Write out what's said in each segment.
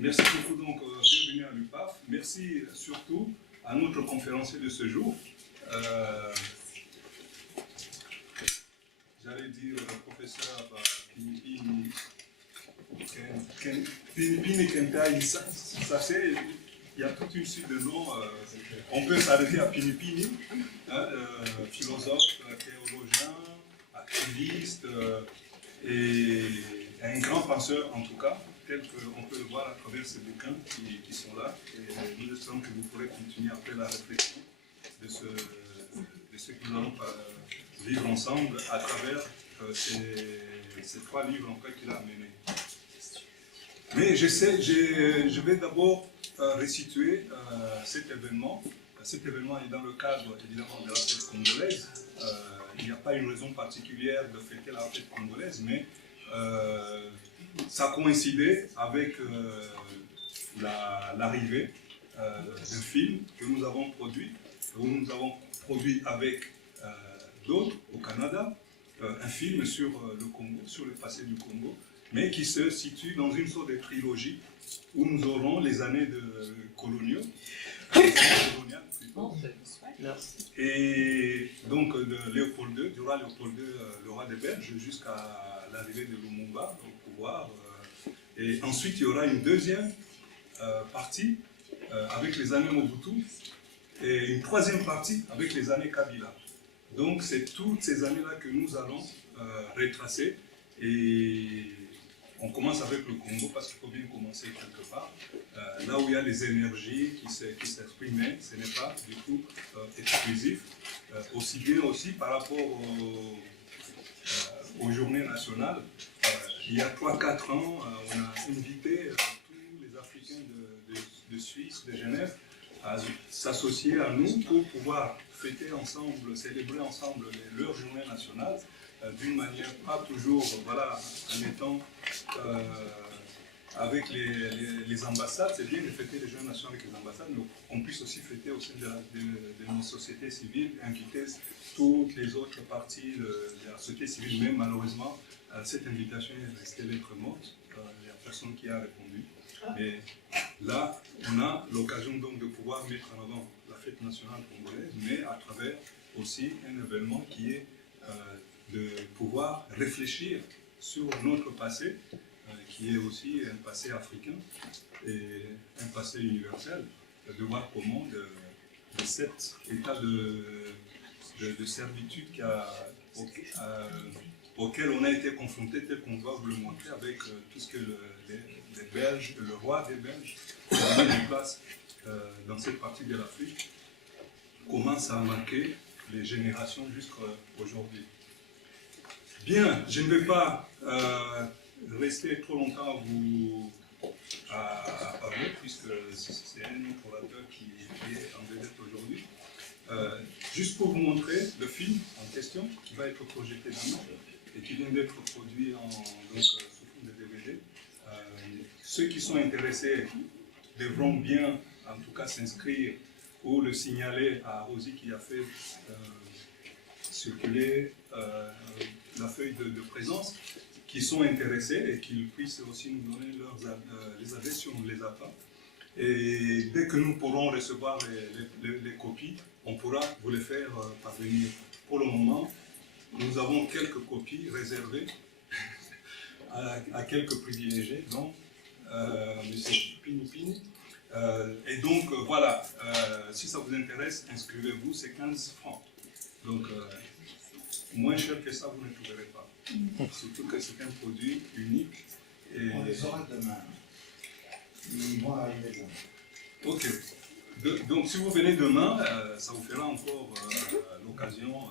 Merci beaucoup donc, bienvenue à l'UPAF. Merci surtout à notre conférencier de ce jour. J'allais dire professeur Pinipini Kentai Sase, il y a toute une suite de noms. On peut s'arrêter à Pinipini, philosophe, théologien, activiste et un grand penseur en tout cas, tel qu'on peut le voir à travers ces bouquins qui sont là. Et nous espérons que vous pourrez continuer après la réflexion de ce que nous allons vivre ensemble à travers ces trois livres en fait qu'il a amenés. Mais je vais d'abord restituer cet événement. Cet événement est dans le cadre évidemment de la fête congolaise. Il n'y a pas une raison particulière de fêter la fête congolaise, mais ça coïncidait avec l'arrivée d'un film que nous avons produit, avec d'autres au Canada, un film sur le Congo, sur le passé du Congo, mais qui se situe dans une sorte de trilogie où nous aurons les années coloniales plutôt. Et donc de Léopold II, du roi Léopold II, le roi des Belges, jusqu'à l'arrivée de Lumumba au pouvoir. Et ensuite, il y aura une deuxième partie avec les années Mobutu et une troisième partie avec les années Kabila. Donc, c'est toutes ces années-là que nous allons retracer. Et on commence avec le Congo parce qu'il faut bien commencer quelque part. Là où il y a les énergies qui s'expriment, ce n'est pas du tout exclusif. Aussi bien aussi par rapport aux journées nationales. Il y a 3-4 ans, on a invité tous les Africains de Suisse, de Genève, à s'associer à nous pour pouvoir fêter ensemble, célébrer ensemble leur journée nationale d'une manière pas toujours, voilà, en étant avec les ambassades. C'est bien de fêter les journées nationales avec les ambassades, mais on puisse aussi fêter au sein de nos sociétés civiles, inviter toutes les autres parties de la société civile, mais malheureusement, cette invitation est restée lettre morte. Il n'y a personne qui a répondu. Mais là, on a l'occasion donc de pouvoir mettre en avant la fête nationale congolaise, mais à travers aussi un événement qui est de pouvoir réfléchir sur notre passé, qui est aussi un passé africain et un passé universel, de voir comment de cet état de servitude auquel on a été confronté, tel qu'on va vous le montrer, avec tout ce que les Belges, le roi des Belges, a mis en place dans cette partie de l'Afrique, commence à marquer les générations jusqu'à aujourd'hui. Bien, je ne vais pas rester trop longtemps à parler, puisque c'est un autre orateur qui est en vedette aujourd'hui. Juste pour vous montrer le film en question, qui va être projeté demain, et qui vient d'être produit sous forme de DVD. Ceux qui sont intéressés devront bien, en tout cas, s'inscrire ou le signaler à Rosie qui a fait circuler la feuille de présence, qui sont intéressés et qu'ils puissent aussi nous donner les adresses si on ne les a pas. Et dès que nous pourrons recevoir les copies, on pourra vous les faire parvenir. Pour le moment, nous avons quelques copies réservées à quelques privilégiés, dont M. Pinipini. Et donc, voilà, si ça vous intéresse, inscrivez-vous, c'est 15 francs. Donc, moins cher que ça, vous ne trouverez pas. Surtout que c'est un produit unique. Et... On les aura demain. Ils vont arriver demain. Ok. Donc, si vous venez demain, ça vous fera encore l'occasion.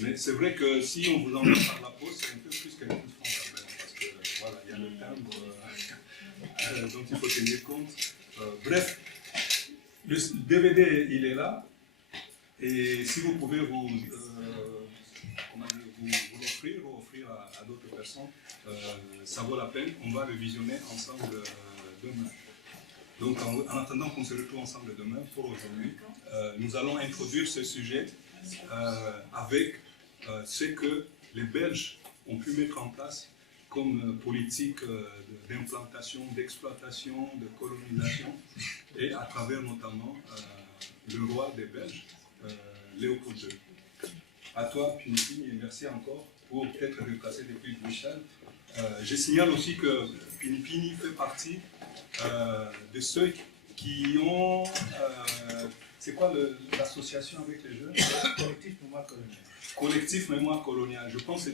Mais c'est vrai que si on vous envoie par la poste, c'est un peu plus que 15 francs quand même. Parce que, voilà, il y a le timbre dont il faut tenir compte. Bref, le DVD, il est là. Et si vous pouvez vous l'offrir ou offrir à d'autres personnes, ça vaut la peine. On va le visionner ensemble demain. Donc, en attendant qu'on se retrouve ensemble demain, pour aujourd'hui, nous allons introduire ce sujet avec ce que les Belges ont pu mettre en place comme politique d'implantation, d'exploitation, de colonisation, et à travers notamment le roi des Belges, Léopold II. À toi, Pinipini, et merci encore pour t'être déplacé depuis Bruxelles. Je signale aussi que Pinipini fait partie de ceux qui ont... c'est quoi l'association avec les jeunes? Collectif Mémoire Coloniale. Collectif Mémoire Coloniale. Je pense que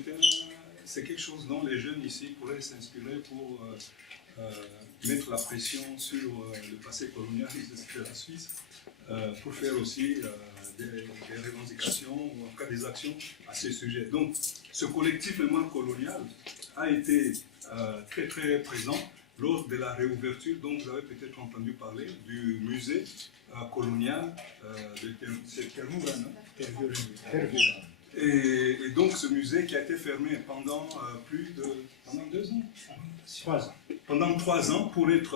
c'est quelque chose dont les jeunes ici pourraient s'inspirer pour mettre la pression sur le passé colonial de la Suisse, pour faire aussi des revendications ou en cas des actions à ce sujet. Donc, ce collectif Mémoire Coloniale a été très très présent lors de la réouverture, dont vous avez peut-être entendu parler, du musée colonial de Tervuren. Et donc ce musée qui a été fermé pendant pendant 2 ans, 3 ans. Pendant 3 ans pour être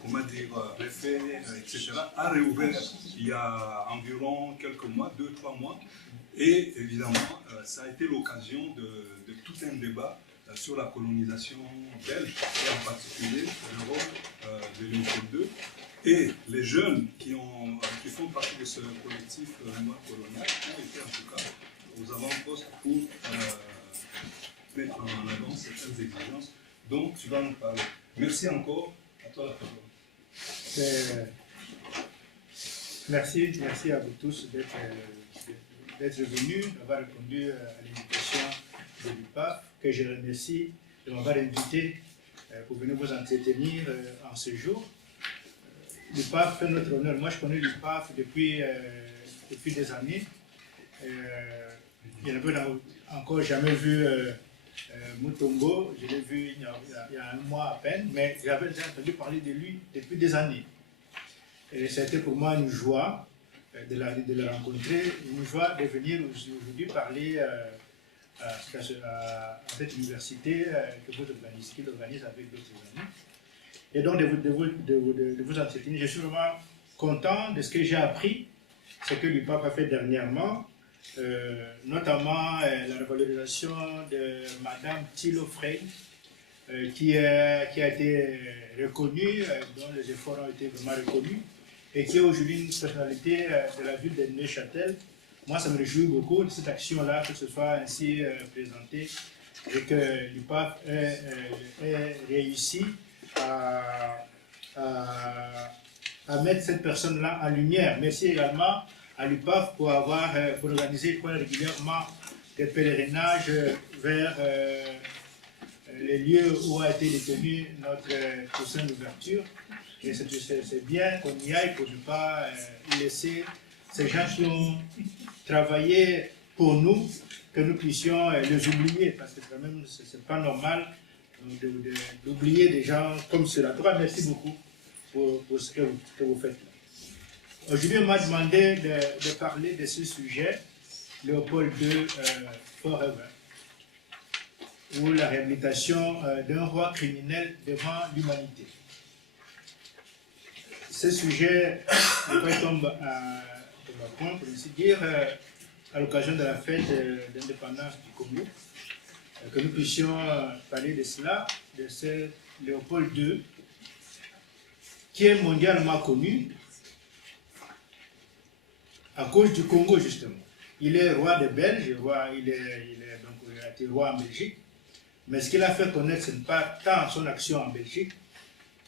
comment dire, refait, etc., a réouvert il y a environ quelques mois, 2-3 mois, et évidemment ça a été l'occasion de tout un débat sur la colonisation belge, et en particulier le rôle de Léopold II. Et les jeunes qui font partie de ce collectif Mémoire Coloniale ont été en tout cas aux avant-postes pour mettre en avant certaines exigences dont tu vas nous parler. Merci encore, à toi la parole. Merci à vous tous d'être venus, d'avoir répondu à l'invitation de l'UPAF, que je remercie de m'avoir invité pour venir vous entretenir en ce jour. L'UPAF fait notre honneur. Moi, je connais l'UPAF depuis des années. Je n'avais encore jamais vu Mutombo. Je l'ai vu il y a 1 mois à peine, mais j'avais déjà entendu parler de lui depuis des années. Et c'était pour moi une joie de le rencontrer, une joie de venir aujourd'hui parler à cette université qu'il organise avec d'autres amis. Et donc de vous entretenir. Je suis vraiment content de ce que j'ai appris, ce que l'UPAF a fait dernièrement, notamment la revalorisation de Madame Thilo Frey, qui a été reconnue, dont les efforts ont été vraiment reconnus, et qui est aujourd'hui une personnalité de la ville de Neuchâtel. Moi, ça me réjouit beaucoup de cette action-là, que ce soit ainsi présenté, et que l'UPAF ait réussi à mettre cette personne-là en lumière. Merci également à l'UPAF pour avoir organisé régulièrement des pèlerinages vers les lieux où a été détenue notre prochaine ouverture. Et c'est bien qu'on y aille pour ne pas laisser ces gens qui ont travaillé pour nous, que nous puissions les oublier, parce que quand même, ce n'est pas normal d'oublier des gens comme cela. En tout cas, merci beaucoup pour ce que vous faites là. Aujourd'hui, on m'a demandé de parler de ce sujet, Léopold II Forever, ou la réhabilitation d'un roi criminel devant l'humanité. Ce sujet tombe à point, pour ainsi dire, à l'occasion de la fête d'indépendance du Congo, que nous puissions parler de cela, de ce Léopold II, qui est mondialement connu à cause du Congo, justement. Il est roi des Belges, il a été roi en Belgique, mais ce qu'il a fait connaître, ce n'est pas tant son action en Belgique,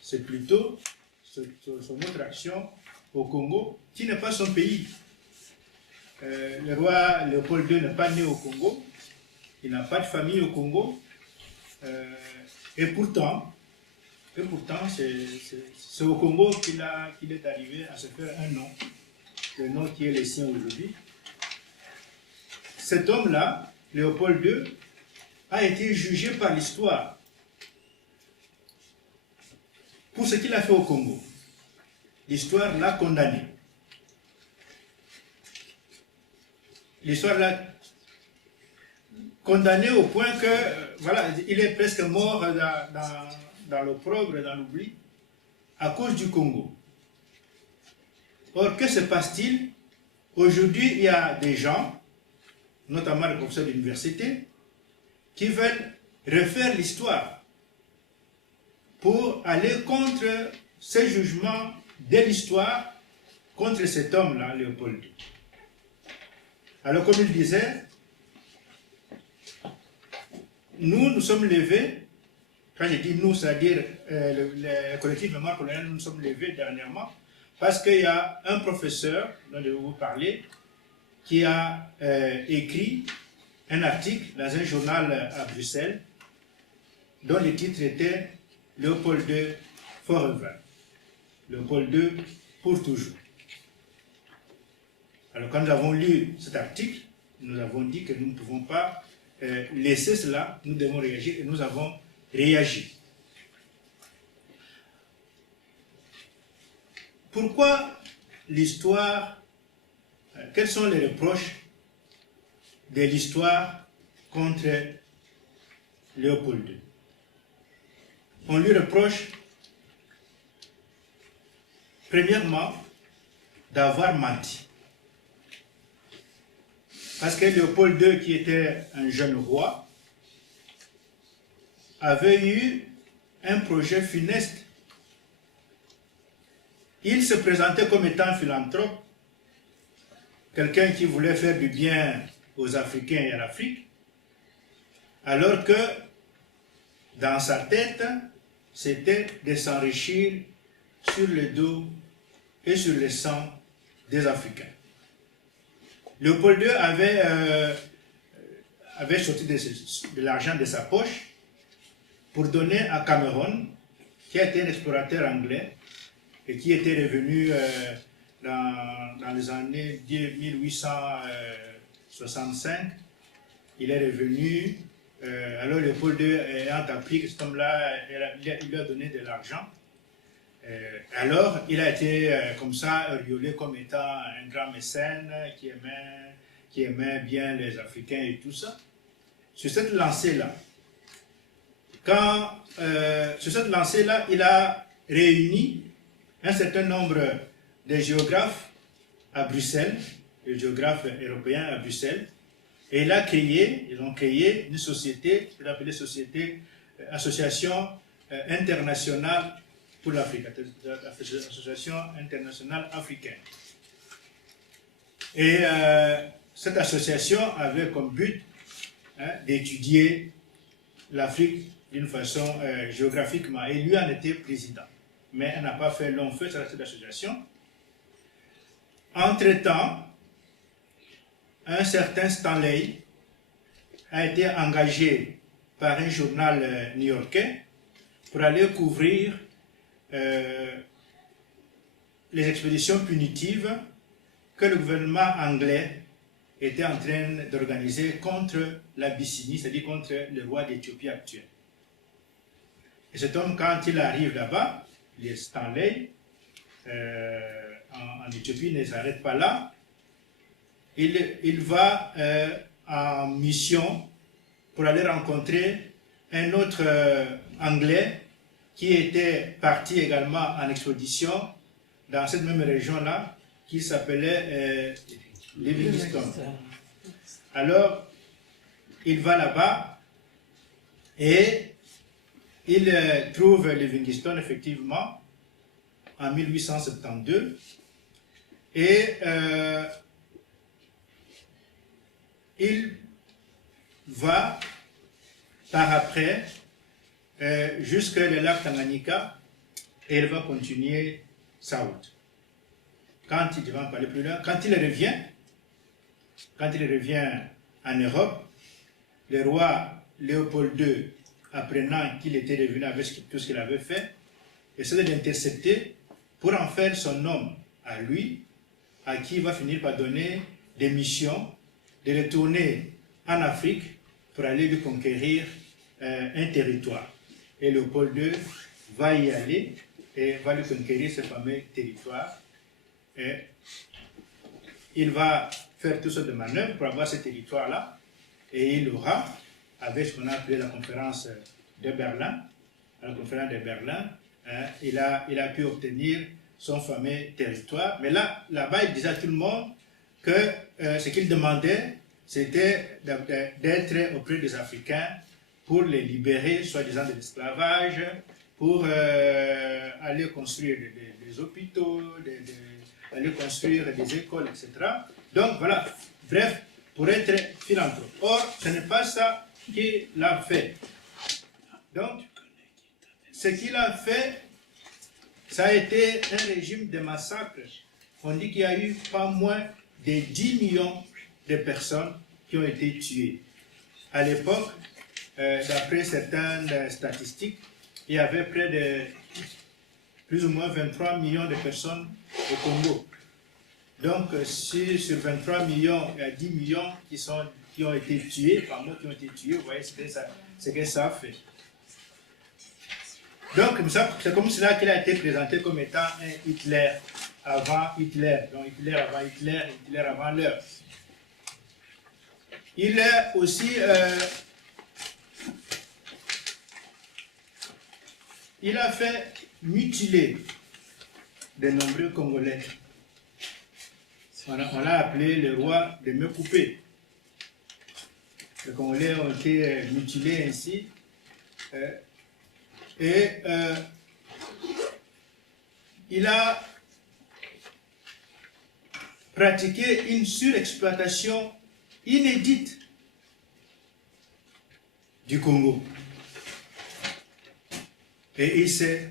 c'est plutôt son autre action au Congo, qui n'est pas son pays. Le roi Léopold II n'est pas né au Congo, il n'a pas de famille au Congo, et pourtant c'est au Congo qu'il est arrivé à se faire un nom, le nom qui est le sien aujourd'hui. Cet homme-là, Léopold II, a été jugé par l'histoire pour ce qu'il a fait au Congo. L'histoire l'a condamné. L'histoire l'a condamné au point que, voilà, il est presque mort dans l'opprobre, dans l'oubli, à cause du Congo. Or, que se passe-t-il? Aujourd'hui, il y a des gens, notamment les professeurs d'université, qui veulent refaire l'histoire pour aller contre ce jugement de l'histoire contre cet homme-là, Léopold II. Alors, comme il disait, nous sommes levés, quand je dis nous, c'est-à-dire le collectif Mémoire coloniale, nous sommes levés dernièrement, parce qu'il y a un professeur dont je vais vous parler qui a écrit un article dans un journal à Bruxelles dont le titre était Léopold II Forever. Léopold II pour toujours. Alors quand nous avons lu cet article, nous avons dit que nous ne pouvons pas laisser cela, nous devons réagir et nous avons réagi. Pourquoi l'histoire, quels sont les reproches de l'histoire contre Léopold II? On lui reproche, premièrement, d'avoir menti. Parce que Léopold II, qui était un jeune roi, avait eu un projet funeste. Il se présentait comme étant philanthrope, quelqu'un qui voulait faire du bien aux Africains et à l'Afrique, alors que dans sa tête, c'était de s'enrichir sur le dos et sur le sang des Africains. Léopold II avait sorti de l'argent de sa poche pour donner à Cameron, qui était un explorateur anglais et qui était revenu dans les années 1865. Il est revenu, alors Léopold II ayant appris que cet homme-là, il lui a donné de l'argent. Alors, il a été comme ça auréolé comme étant un grand mécène qui aimait bien les Africains et tout ça. Sur cette lancée-là, il a réuni un certain nombre de géographes à Bruxelles, des géographes européens à Bruxelles, et ils ont créé une société, qu'ils appelaient Association internationale pour l'Afrique, l'Association internationale africaine. Et cette association avait comme but d'étudier l'Afrique d'une façon géographiquement. Et lui en était président. Mais elle n'a pas fait long feu sur cette association. Entre-temps, un certain Stanley a été engagé par un journal new-yorkais pour aller couvrir les expéditions punitives que le gouvernement anglais était en train d'organiser contre l'Abyssinie, c'est-à-dire contre le roi d'Éthiopie actuel. Et cet homme, quand il arrive là-bas, les Stanley, en Éthiopie, ne s'arrête pas là. Il va en mission pour aller rencontrer un autre Anglais qui était parti également en expédition dans cette même région-là, qui s'appelait Livingstone. Alors, il va là-bas et il trouve Livingstone effectivement en 1872 et il va par après jusqu'à le lac Tanganyika et il va continuer sa route. Quand il va en parler plus loin, quand il revient en Europe, le roi Léopold II, apprenant qu'il était revenu avec tout ce qu'il avait fait, essaie de l'intercepter pour en faire son homme à lui, à qui il va finir par donner des missions de retourner en Afrique pour aller lui conquérir un territoire. Et Léopold II va y aller et va lui conquérir ce fameux territoire. Et il va faire toutes sortes de manœuvres pour avoir ce territoire-là. Et il aura, avec ce qu'on a appelé la conférence de Berlin, à la conférence de Berlin, il a pu obtenir son fameux territoire. Mais là-bas, il disait à tout le monde que ce qu'il demandait, c'était d'être auprès des Africains pour les libérer, soi-disant de l'esclavage, pour aller construire des hôpitaux, aller construire des écoles, etc. Donc voilà, bref, pour être philanthrope. Or, ce n'est pas ça qu'il a fait. Donc, ce qu'il a fait, ça a été un régime de massacre. On dit qu'il y a eu pas moins de 10 millions de personnes qui ont été tuées. À l'époque, d'après certaines statistiques, il y avait près de plus ou moins 23 millions de personnes au Congo. Donc, si sur 23 millions, il y a 10 millions qui ont été tués, par mots qui ont été tués, vous voyez ce que ça a fait. Donc, c'est comme cela qu'il a été présenté comme étant un Hitler avant Hitler. Donc, Hitler avant Hitler, Hitler avant l'heure. Il est aussi... il a fait mutiler de nombreux Congolais. On l'a appelé le roi de me couper. Les Congolais ont été mutilés ainsi. Il a pratiqué une surexploitation inédite du Congo. Et il s'est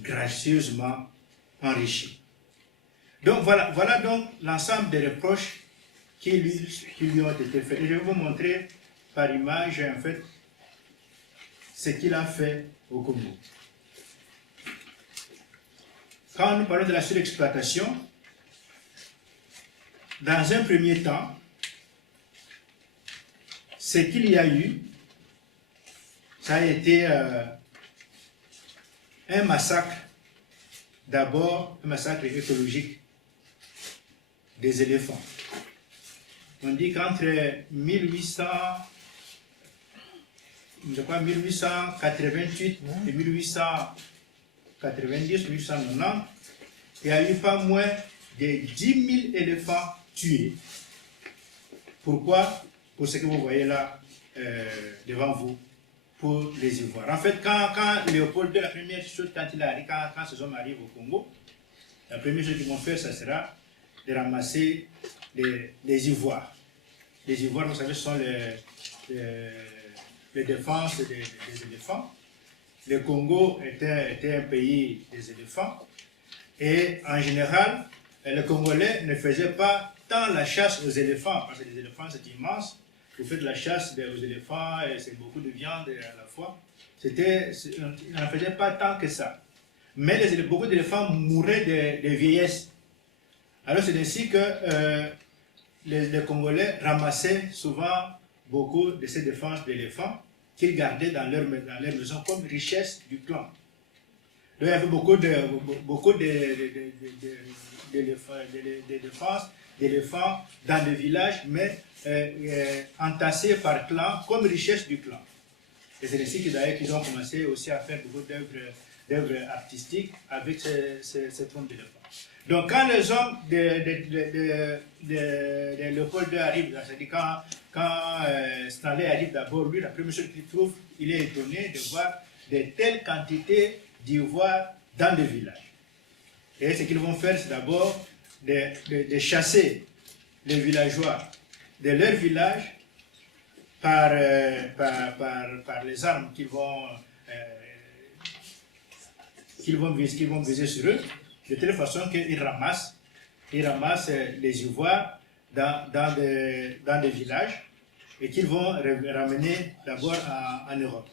gracieusement enrichi. Donc voilà donc l'ensemble des reproches qui lui ont été faits. Et je vais vous montrer par image en fait ce qu'il a fait au Congo. Quand nous parlons de la surexploitation, dans un premier temps, ce qu'il y a eu, ça a été un massacre, d'abord un massacre écologique des éléphants. On dit qu'entre 1888 et 1890, 1890, il y a eu pas moins de 10 000 éléphants tués. Pourquoi? Pour ce que vous voyez là devant vous, pour les ivoires. En fait, quand Léopold II, la première chose, quand ces hommes arrivent au Congo, la première chose qu'ils vont faire, ça sera de ramasser les ivoires. Les ivoires, vous savez, ce sont les défenses des éléphants. Le Congo était un pays des éléphants. Et en général, les Congolais ne faisaient pas tant la chasse aux éléphants, parce que les éléphants, c'est immense. Vous faites la chasse aux éléphants, et c'est beaucoup de viande à la fois. Ils n'en faisaient pas tant que ça. Mais beaucoup d'éléphants mouraient de vieillesse. Alors c'est ainsi que les Congolais ramassaient souvent beaucoup de ces défenses d'éléphants qu'ils gardaient dans leur maison comme richesse du clan. Donc il y avait beaucoup d'éléphants dans le village, mais entassés par clan comme richesse du clan. Et c'est ainsi qu'ils ont commencé aussi à faire beaucoup d'œuvres artistiques avec ces trompes d'éléphants. Donc quand les hommes de Léopold II arrivent, c'est-à-dire quand Stanley arrive d'abord, lui, la première chose qu'il trouve, il est étonné de voir de telles quantités d'ivoire dans le village. Et ce qu'ils vont faire, c'est d'abord de chasser les villageois de leur village par les armes qu'ils vont viser sur eux, de telle façon qu'ils ramassent les ivoires dans des villages et qu'ils vont ramener d'abord en Europe.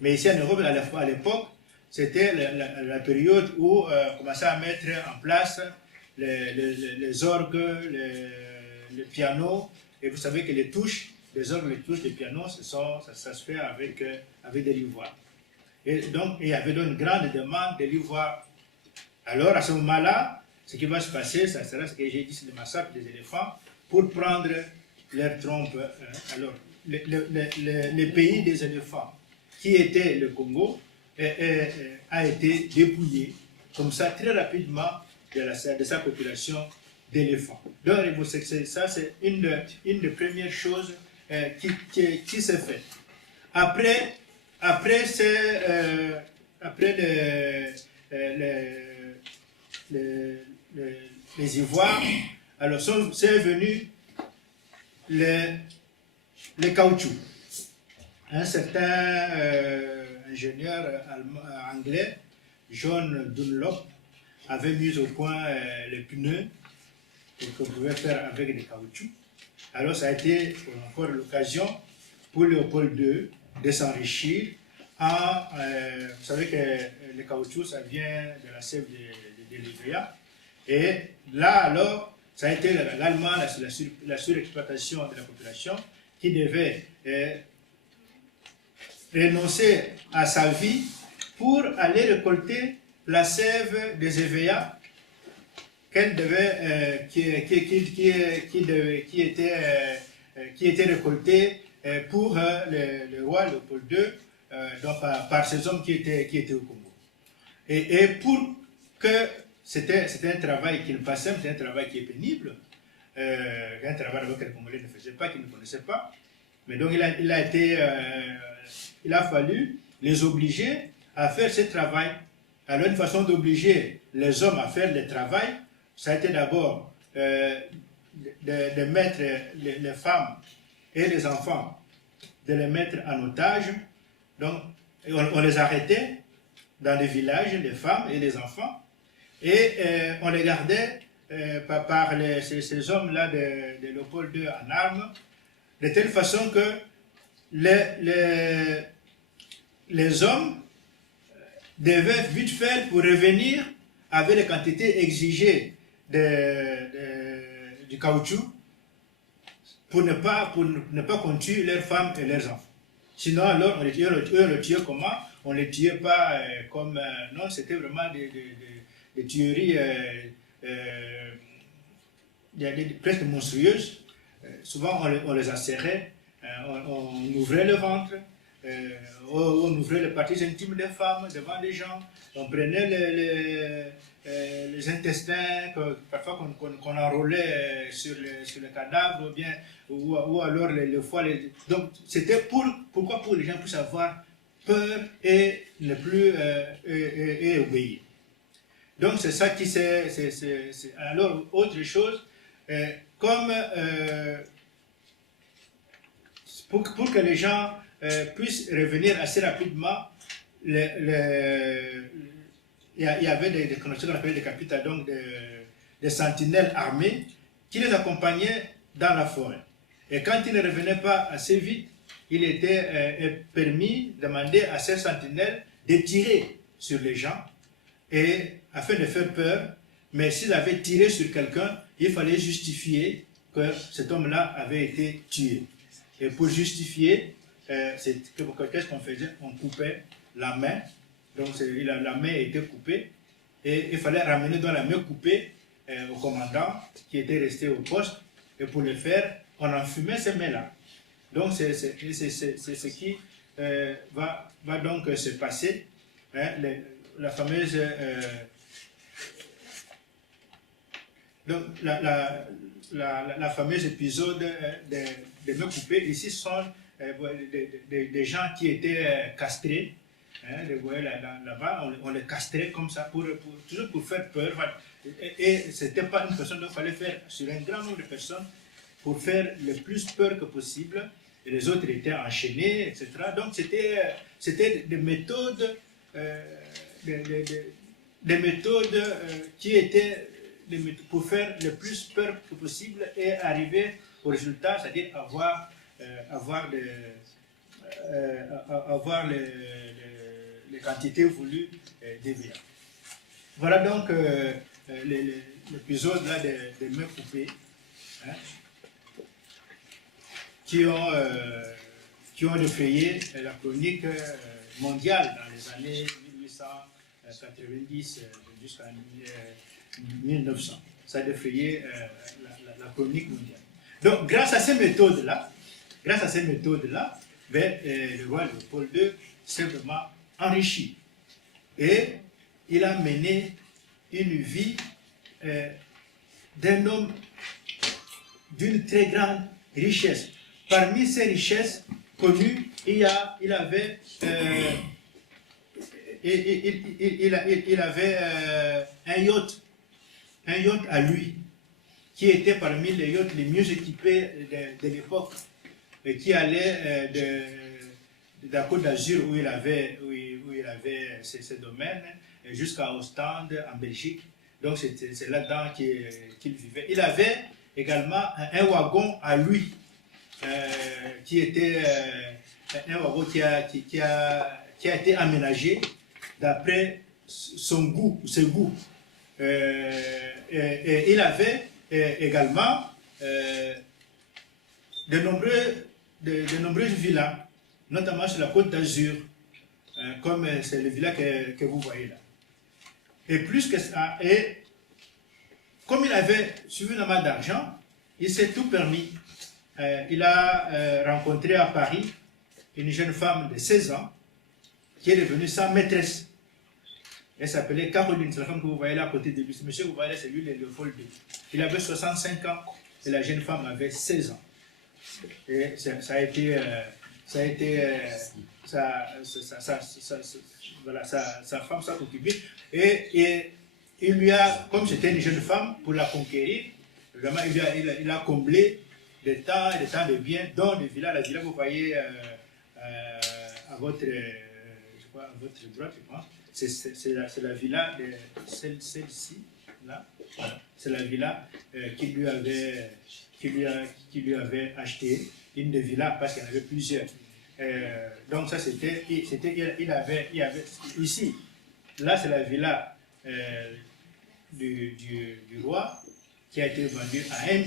Mais ici en Europe, à l'époque, c'était la période où on commençait à mettre en place les orgues, les pianos, et vous savez que les touches, les orgues, les touches, les pianos, ça se fait avec de l'ivoire. Et donc, il y avait donc une grande demande de l'ivoire. Alors, à ce moment-là, ce qui va se passer, ça sera ce que j'ai dit, c'est le massacre des éléphants pour prendre leurs trompes. Alors, le pays des éléphants, qui était le Congo, a été dépouillé, comme ça, très rapidement, de sa population d'éléphants. Donc, ça, c'est une des premières choses qui s'est faite. après, après les Ivoires, alors c'est venu le caoutchouc. Un certain ingénieur anglais, John Dunlop, avait mis au point les pneus qu'on pouvait faire avec des caoutchoucs. Alors ça a été encore l'occasion pour Léopold II de s'enrichir. Vous savez que le caoutchouc, ça vient de la sève de l'Évéa. Et là, alors, ça a été l'Allemand, la surexploitation de la population qui devait renoncer à sa vie pour aller récolter la sève des Évéa qu'elle devait, qui était récoltée pour le roi Léopold II, donc par ces hommes qui étaient au Congo. Et pour que c'était un travail qu'il passait, c'était un travail qui est pénible, un travail que les Congolais ne faisaient pas, qu'ils ne connaissaient pas. Mais donc il a fallu les obliger à faire ce travail. Alors une façon d'obliger les hommes à faire le travail, ça a été d'abord de mettre les femmes et les enfants, de les mettre en otage. Donc on les arrêtait dans les villages, les femmes et les enfants, et on les gardait par ces hommes-là de Léopold II en armes, de telle façon que les hommes devaient vite faire pour revenir avec les quantités exigées du caoutchouc pour ne pas qu'on tue leurs femmes et leurs enfants. Sinon, alors, on les tuait comment? On ne les tuait pas comme... non, c'était vraiment des tueries presque monstrueuses. Souvent, on les asserrait, on ouvrait le ventre, on ouvrait les parties intimes des femmes devant les gens, on prenait les intestins, parfois qu'on enrôlait sur le cadavre, ou alors le foie. Donc, c'était pourquoi pour les gens puissent avoir peur et ne plus et obéir. Donc, c'est ça qui c'est. Alors, autre chose, comme pour que les gens puissent revenir assez rapidement, il y avait des connexions qu'on appelait des capitales, donc des sentinelles armées qui les accompagnaient dans la forêt. Et quand ils ne revenaient pas assez vite, il était demandé à ces sentinelles de tirer sur les gens afin de faire peur. Mais s'ils avaient tiré sur quelqu'un, il fallait justifier que cet homme-là avait été tué. Et pour justifier, qu'est-ce qu'on faisait? On coupait la main. Donc la main était coupée et il fallait ramener dans la main coupée au commandant qui était resté au poste. Et pour le faire, on enfumait ces mains-là. Donc c'est ce qui va donc se passer. Hein, la fameuse... donc la fameuse épisode des mains coupées, ici ce sont des gens qui étaient castrés. Hein, vous voyez là-bas, on les castrait comme ça, toujours pour faire peur. Voilà. Et ce n'était pas une personne, donc il fallait faire sur un grand nombre de personnes pour faire le plus peur que possible. Et les autres étaient enchaînés, etc. Donc c'était des méthodes, qui étaient pour faire le plus peur que possible et arriver au résultat, c'est-à-dire avoir les quantités voulues d'EVA. Voilà donc l'épisode là des mains coupées, hein, qui ont défrayé la chronique mondiale dans les années 1890 jusqu'à 1900. Ça a défrayé la chronique mondiale. Donc, grâce à ces méthodes-là, le roi Léopold II s'est vraiment enrichi. Et il a mené une vie d'un homme d'une très grande richesse. Parmi ces richesses, connu, il avait un yacht à lui, qui était parmi les yachts les mieux équipés de l'époque, et qui allait de la Côte d'Azur où il avait ses domaines jusqu'à Ostende en Belgique. Donc c'est là-dedans qu'il vivait. Il avait également un wagon à lui, qui était un wagon qui a été aménagé d'après ses goûts. Et il avait également de nombreuses villas, notamment sur la Côte d'Azur, comme c'est le villa que vous voyez là. Et plus que ça, et comme il avait suffisamment d'argent, il s'est tout permis. Il a rencontré à Paris une jeune femme de 16 ans qui est devenue sa maîtresse. Elle s'appelait Caroline, c'est la femme que vous voyez là à côté de lui. Ce monsieur que vous voyez là, c'est lui, le Léopold II. Il avait 65 ans et la jeune femme avait 16 ans. Et sa femme, sa concubine. Et il lui a, comme c'était une jeune femme, pour la conquérir, vraiment, il a comblé des temps de biens, dont des villas. La villa que vous voyez à votre droite, je pense. C'est la villa de celle-ci, là. C'est la villa qu'il lui avait acheté, une des villas, parce qu'il y en avait plusieurs. Donc ça il avait ici, là c'est la villa du roi qui a été vendue à 1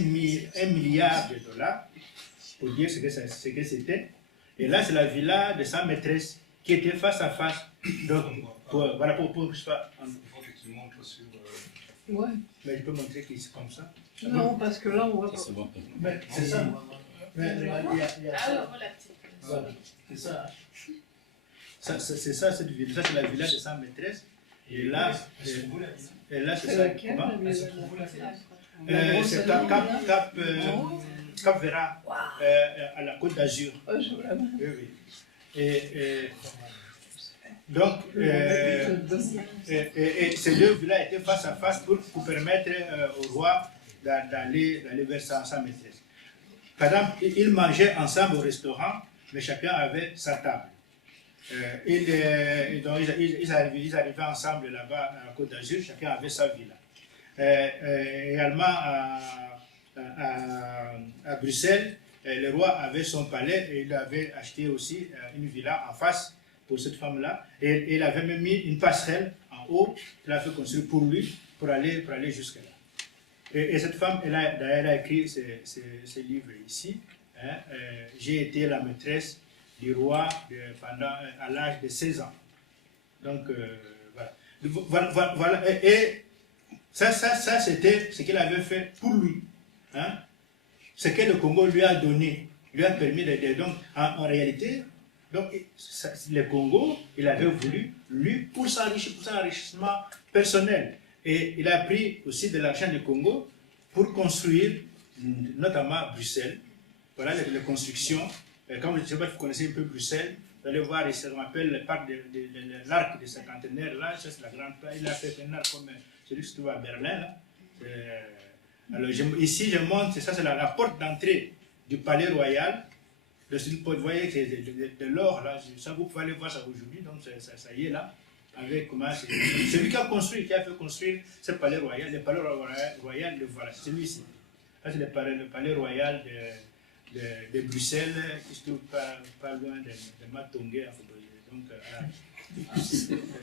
milliard de dollars, pour dire ce que c'était. Et là c'est la villa de sa maîtresse qui était face à face. Donc voilà, pour que je sois. Il faut que tu montres sur. Ouais. Mais je peux montrer que c'est comme ça. Non, parce que là on voit pas. C'est ça. Voilà. C'est ça. C'est ça, cette villa. Ça, c'est la villa de sa maîtresse. Et là, c'est ça. C'est Cap Vera, à la Côte d'Azur. Oui. Donc, ces deux villas étaient face à face pour permettre au roi d'aller vers sa maîtresse. Par exemple, ils mangeaient ensemble au restaurant, mais chacun avait sa table. Ils arrivaient ensemble là-bas à la Côte d'Azur, chacun avait sa villa. Également à Bruxelles, le roi avait son palais et il avait acheté aussi une villa en face pour cette femme-là. Et il avait même mis une passerelle en haut qu'il a fait construire pour lui, pour aller jusque-là. Et cette femme, elle a écrit ce livre ici. Hein, j'ai été la maîtresse du roi à l'âge de 16 ans. Donc, voilà. Et ça c'était ce qu'il avait fait pour lui. Hein. Ce que le Congo lui a donné, lui a permis d'aider. Donc, en réalité, le Congo, il avait voulu, lui, pour son enrichissement personnel. Et il a pris aussi de l'argent du Congo pour construire, notamment Bruxelles. Voilà les constructions. Comme je ne sais pas si vous connaissez un peu Bruxelles, vous allez voir, ça m'appelle le parc de l'arc des cinquantenaires. Là, ça c'est la grande place. Il a fait un arc comme celui qui se trouve à Berlin. Là. Alors, ici, je montre, ça c'est la porte d'entrée du palais royal. Vous voyez que c'est de l'or, là. Ça, vous pouvez aller voir ça aujourd'hui. Donc, ça y est là. Avec comment c'est lui qui a fait construire ce palais royal. Le palais royal, voilà, c'est celui-ci. Là, c'est le palais royal de Bruxelles, qui se trouve pas loin de Matongé. Donc,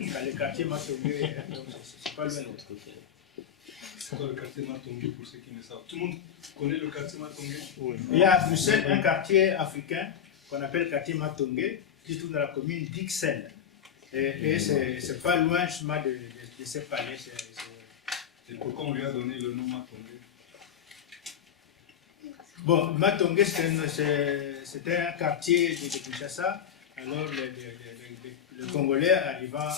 le quartier Matongé, c'est pas loin de l'autre côté. C'est quoi le quartier Matongé pour ceux qui ne savent? Tout le monde connaît le quartier Matongé? Oui. Il y a à Bruxelles un quartier africain qu'on appelle le quartier Matongé, qui se trouve dans la commune d'Ixelles. Et c'est pas loin justement de ce palais. Et pourquoi on lui a donné le nom Matongé? Bon, Matongé, c'était un quartier de Kinshasa. Alors, le Congolais arrivant,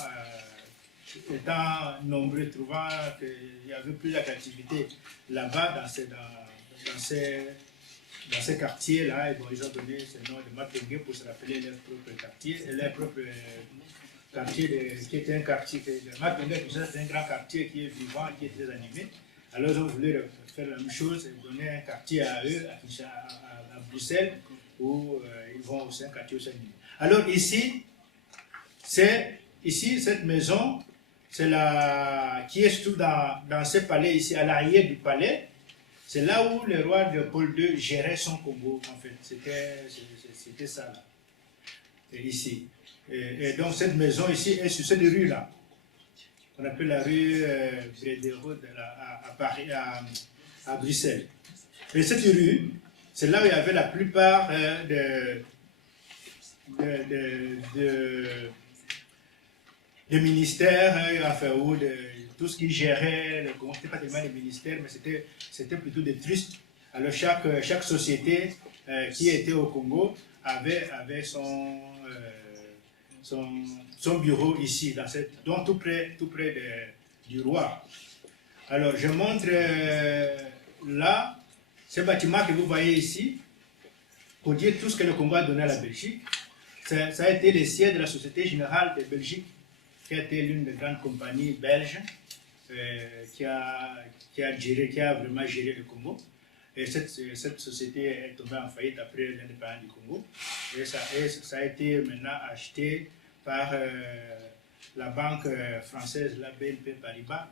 étant nombreux, trouvant qu'il y avait plus d'activité là-bas, dans dans ces quartiers-là, bon, ils ont donné ce nom de Mapengue pour se rappeler leur propre quartier, leur propre quartier, qui était un quartier, Mapengue, c'est un grand quartier qui est vivant, qui est très animé. Alors ils ont voulu faire la même chose, donner un quartier à eux, à Bruxelles, où ils vont aussi un quartier aussi animé. Alors ici, cette maison, c'est qui est surtout dans ce palais ici, à l'arrière du palais. C'est là où le roi de Paul II gérait son Congo, en fait. C'était ça, là. Et ici. Et donc, cette maison ici est sur cette rue-là. On appelle la rue Brédéraud à Paris, à Bruxelles. Et cette rue, c'est là où il y avait la plupart de ministères, enfin, ou tout ce qui gérait le Congo. Ce n'était pas tellement des ministères, mais c'était plutôt des trustes. Alors chaque société qui était au Congo avait son bureau ici, donc tout près du roi. Alors je montre là, ce bâtiment que vous voyez ici, pour dire tout ce que le Congo a donné à la Belgique. Ça a été le siège de la Société Générale de Belgique, qui a été l'une des grandes compagnies belges qui a vraiment géré le Congo. Et cette société est tombée en faillite après l'indépendance du Congo. Et ça a été maintenant acheté par la banque française, la BNP Paribas.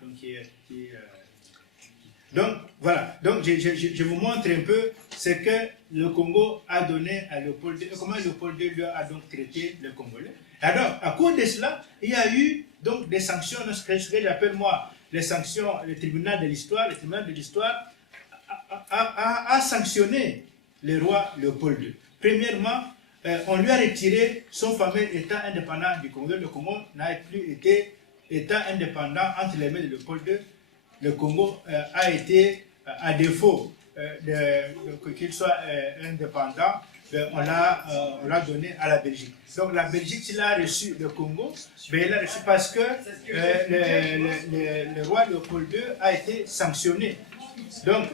Donc voilà, donc je vous montre un peu ce que le Congo a donné à Léopold II, et comment Léopold II a donc traité le Congolais. Alors, à cause de cela, il y a eu donc des sanctions, ce que j'appelle moi les sanctions, le tribunal de l'histoire. Le tribunal de l'histoire a sanctionné le roi Léopold II. Premièrement, on lui a retiré son fameux État indépendant du Congo. Le Congo n'a plus été État indépendant entre les mains de Léopold II. Le Congo a été, à défaut qu'il soit indépendant, on l'a donné à la Belgique. Donc la Belgique, s'il a reçu le Congo, il l'a reçu parce que le roi Léopold II a été sanctionné. Donc,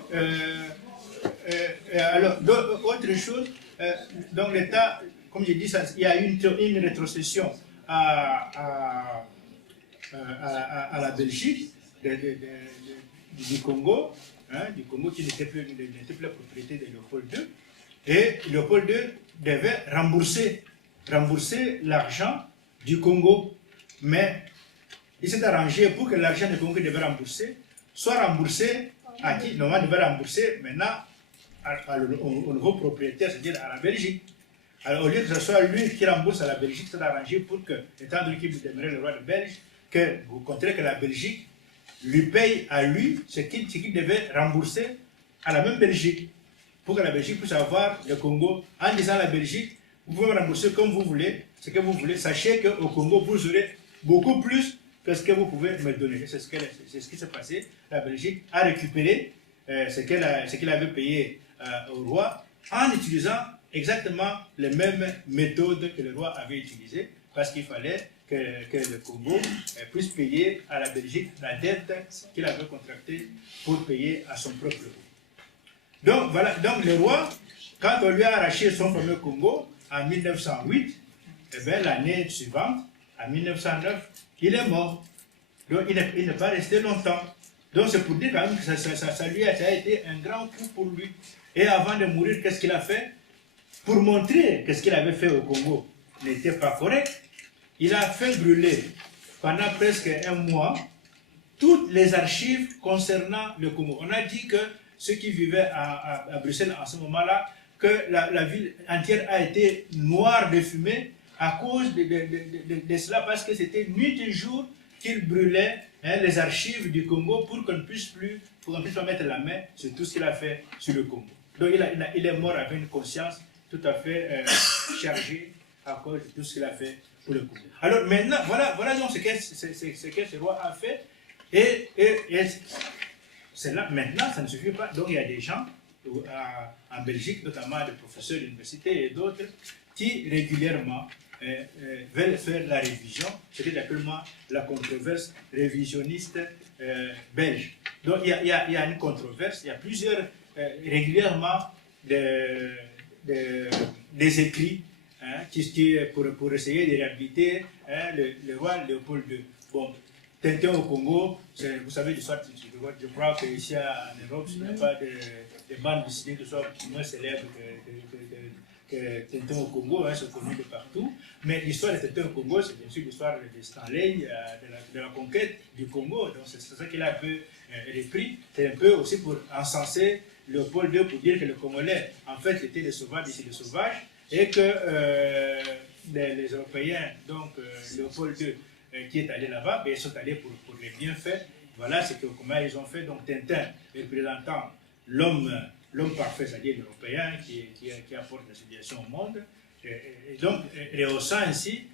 alors, autre chose, donc l'État, comme je dis, il y a eu une rétrocession à la Belgique du Congo, du Congo qui n'était plus la propriété de Léopold II. Et Léopold II devait rembourser l'argent du Congo. Mais il s'est arrangé pour que l'argent du Congo devait rembourser soit remboursé à qui normalement devait rembourser maintenant au nouveau propriétaire, c'est-à-dire à la Belgique. Alors au lieu que ce soit lui qui rembourse à la Belgique, c'est arrangé pour que, étant donné qu'il demeurait le roi de Belge, que vous compterez que la Belgique lui paye à lui ce qu'il devait rembourser à la même Belgique, pour que la Belgique puisse avoir le Congo. En disant à la Belgique, vous pouvez me rembourser comme vous voulez, ce que vous voulez. Sachez qu'au Congo, vous aurez beaucoup plus que ce que vous pouvez me donner. C'est ce qui s'est passé. La Belgique a récupéré ce qu'il avait payé au roi en utilisant exactement les mêmes méthodes que le roi avait utilisées, parce qu'il fallait que le Congo puisse payer à la Belgique la dette qu'il avait contractée pour payer à son propre roi. Donc voilà, donc le roi, quand on lui a arraché son fameux Congo en 1908, eh bien, l'année suivante, en 1909, il est mort. Donc il n'est pas resté longtemps. Donc c'est pour dire quand même que ça lui a été un grand coup pour lui. Et avant de mourir, qu'est-ce qu'il a fait? Pour montrer que ce qu'il avait fait au Congo n'était pas correct, il a fait brûler pendant presque un mois toutes les archives concernant le Congo. On a dit que ceux qui vivaient à Bruxelles en ce moment-là, que la ville entière a été noire de fumée à cause de cela, parce que c'était nuit et jour qu'il brûlait les archives du Congo pour qu'on ne puisse pas mettre la main sur tout ce qu'il a fait sur le Congo. Donc il est mort avec une conscience tout à fait chargée à cause de tout ce qu'il a fait pour le Congo. Alors maintenant, voilà donc ce que ce roi a fait. Et là, maintenant, ça ne suffit pas. Donc il y a des gens en Belgique, notamment des professeurs d'université et d'autres, qui régulièrement veulent faire la révision, ce que j'appelle moi la controverse révisionniste belge. Donc il y a une controverse, il y a plusieurs, régulièrement, des écrits hein, pour essayer de réhabiliter hein, le roi Léopold II. Bon, Tintin au Congo, vous savez l'histoire, je crois qu'ici en Europe, il n'y a pas de bandes dessinées qui soient moins célèbres que Tintin au Congo, hein, c'est connu de partout. Mais l'histoire de Tintin au Congo, c'est bien sûr l'histoire de Stanley, de la conquête du Congo. Donc c'est ça qu'il a un peu repris. C'est un peu aussi pour encenser Léopold II, pour dire que le Congolais, en fait, étaient des sauvages d'ici des sauvages, et que les Européens, donc Léopold II, qui est allé là-bas, ils sont allés pour les bienfaits. Voilà ce comment ils ont fait. Donc Tintin, représentant l'homme parfait, c'est-à-dire l'Européen qui apporte la civilisation au monde, et donc rehaussant ainsi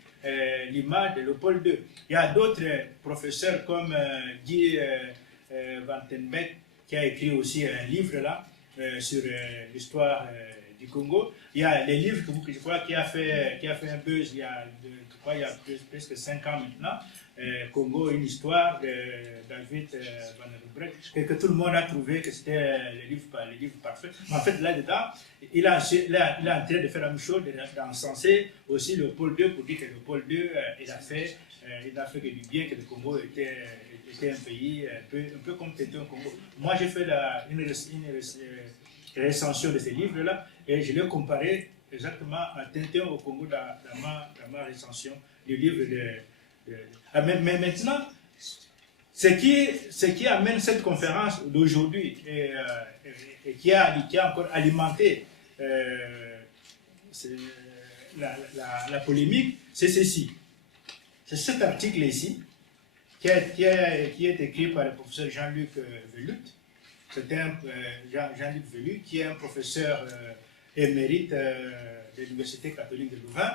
l'image de Léopold II. Il y a d'autres professeurs comme Guy Vandenbeck qui a écrit aussi un livre là sur l'histoire du Congo. Il y a les livres que je crois qui a fait un buzz il y a presque 5 ans maintenant. Congo, une histoire de David Van Rubrecht, que tout le monde a trouvé que c'était le livre parfait. Mais en fait, là-dedans, il est en train de faire la même chose, d'encenser aussi Léopold II pour dire que Léopold II, il a fait que du bien, que le Congo était un pays un peu comme c'était au Congo. Moi, j'ai fait une recension de ces livres-là et je l'ai comparé exactement à Tintin au Congo dans ma recension du livre mais maintenant, ce qui amène cette conférence d'aujourd'hui et qui a encore alimenté la polémique, c'est ceci. C'est cet article ici qui est écrit par le professeur Jean-Luc Velut. C'est Jean-Luc Velut qui est un professeur émérite de l'Université catholique de Louvain,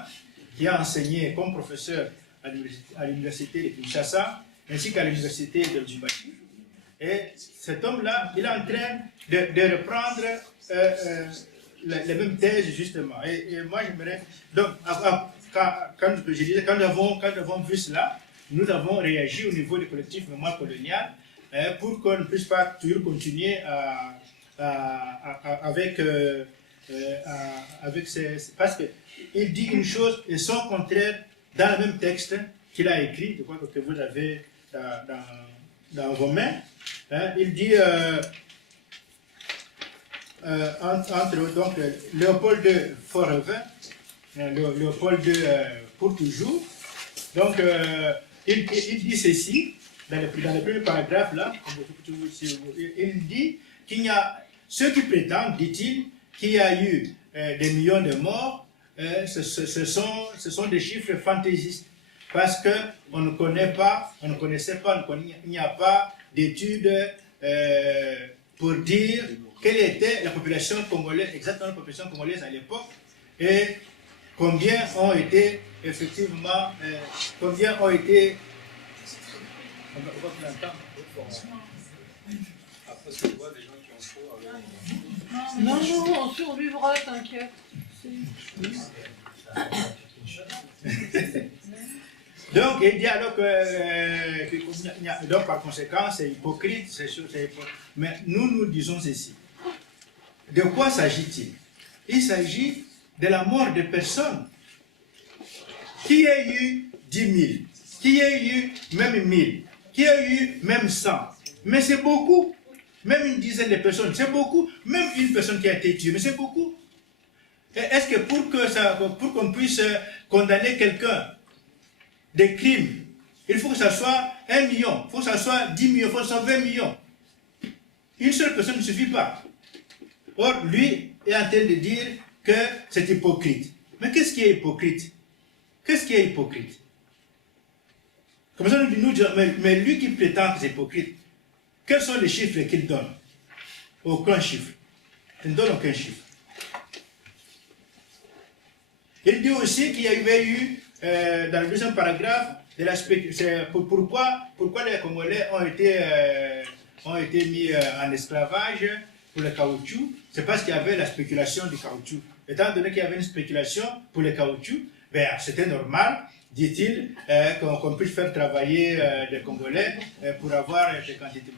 qui a enseigné comme professeur à l'université de Kinshasa, ainsi qu'à l'université de Lubumbashi. Et cet homme-là, il est en train de reprendre les mêmes thèses, justement. Et moi, j'aimerais... Donc, quand nous avons vu cela, nous avons réagi au niveau du collectif Mémoire coloniale pour qu'on ne puisse pas toujours continuer avec parce qu'il dit une chose et son contraire dans le même texte qu'il a écrit, je crois que vous avez dans vos mains. Il dit entre donc Léopold II forever, Léopold II pour toujours. Donc il dit ceci dans le premier paragraphe là, il dit qu'il y a ceux qui prétendent, dit-il, qu'il y a eu des millions de morts. Ce sont des chiffres fantaisistes parce qu'on ne connaissait pas, il n'y a pas d'études pour dire quelle était la population congolaise, exactement la population congolaise à l'époque et combien ont été effectivement, combien ont été... Après, je vois des gens qui ont chaud avec... Non, on survivra, t'inquiète. Donc, il dit alors que donc par conséquent, c'est hypocrite, mais nous disons ceci. De quoi s'agit-il? Il s'agit de la mort de personnes. Qui a eu 10 000, qui a eu même 1000, qui a eu même 100. Mais c'est beaucoup. Même une dizaine de personnes, c'est beaucoup. Même une personne qui a été tuée, mais c'est beaucoup. Est-ce que pour qu'on puisse condamner quelqu'un des crimes, il faut que ça soit 1 million, il faut que ça soit 10 millions, il faut que ça soit 20 millions. Une seule personne ne suffit pas. Or, lui est en train de dire que c'est hypocrite. Mais qu'est-ce qui est hypocrite? Qu'est-ce qui est hypocrite? Comme ça, nous disons, mais lui qui prétend que c'est hypocrite, quels sont les chiffres qu'il donne? Aucun chiffre. Il ne donne aucun chiffre. Il dit aussi qu'il y avait eu, dans le deuxième paragraphe, pourquoi les Congolais ont été mis en esclavage pour le caoutchouc. C'est parce qu'il y avait la spéculation du caoutchouc. Étant donné qu'il y avait une spéculation pour le caoutchouc, ben, c'était normal, dit-il, qu'on puisse faire travailler les Congolais pour avoir des quantités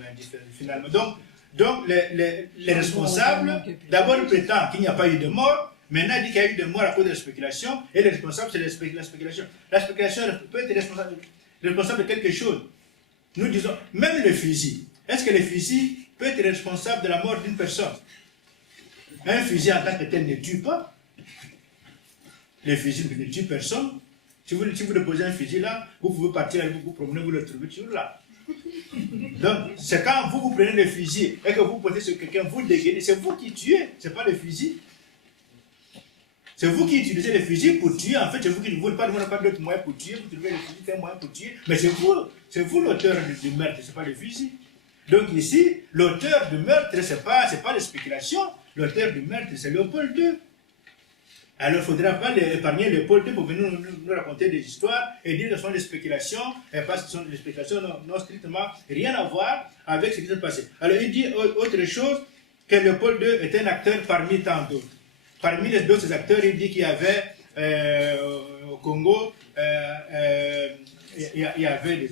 finalement. Donc, Donc, les responsables, d'abord, ils prétendent qu'il n'y a pas eu de mort. Maintenant, il dit qu'il y a eu de mort à cause de la spéculation. Et les responsables, c'est la spéculation. La spéculation peut être responsable de quelque chose. Nous disons, même le fusil. Est-ce que le fusil peut être responsable de la mort d'une personne? Un fusil en tant que tel ne tue pas. Le fusil ne tue personne. Si vous déposez un fusil là, vous pouvez partir, vous promener, vous le trouvez toujours là. Donc, c'est quand vous prenez le fusil et que vous posez sur quelqu'un, vous dégainez, c'est vous qui tuez, ce n'est pas le fusil. C'est vous qui utilisez le fusil pour tuer. En fait, c'est vous qui ne voulez pas d'autres moyens pour tuer, vous trouvez le fusil, c'est un moyen pour tuer. Mais c'est vous l'auteur du meurtre, ce n'est pas le fusil. Donc ici, l'auteur du meurtre, ce n'est pas la spéculation. L'auteur du meurtre, c'est Léopold II. Alors, il ne faudra pas épargner Léopold II pour venir nous raconter des histoires et dire que ce sont des spéculations, parce que les spéculations n'ont strictement rien à voir avec ce qui s'est passé. Alors, il dit autre chose, que Léopold II est un acteur parmi tant d'autres. Parmi les autres acteurs, il dit qu'il y avait au Congo, il y avait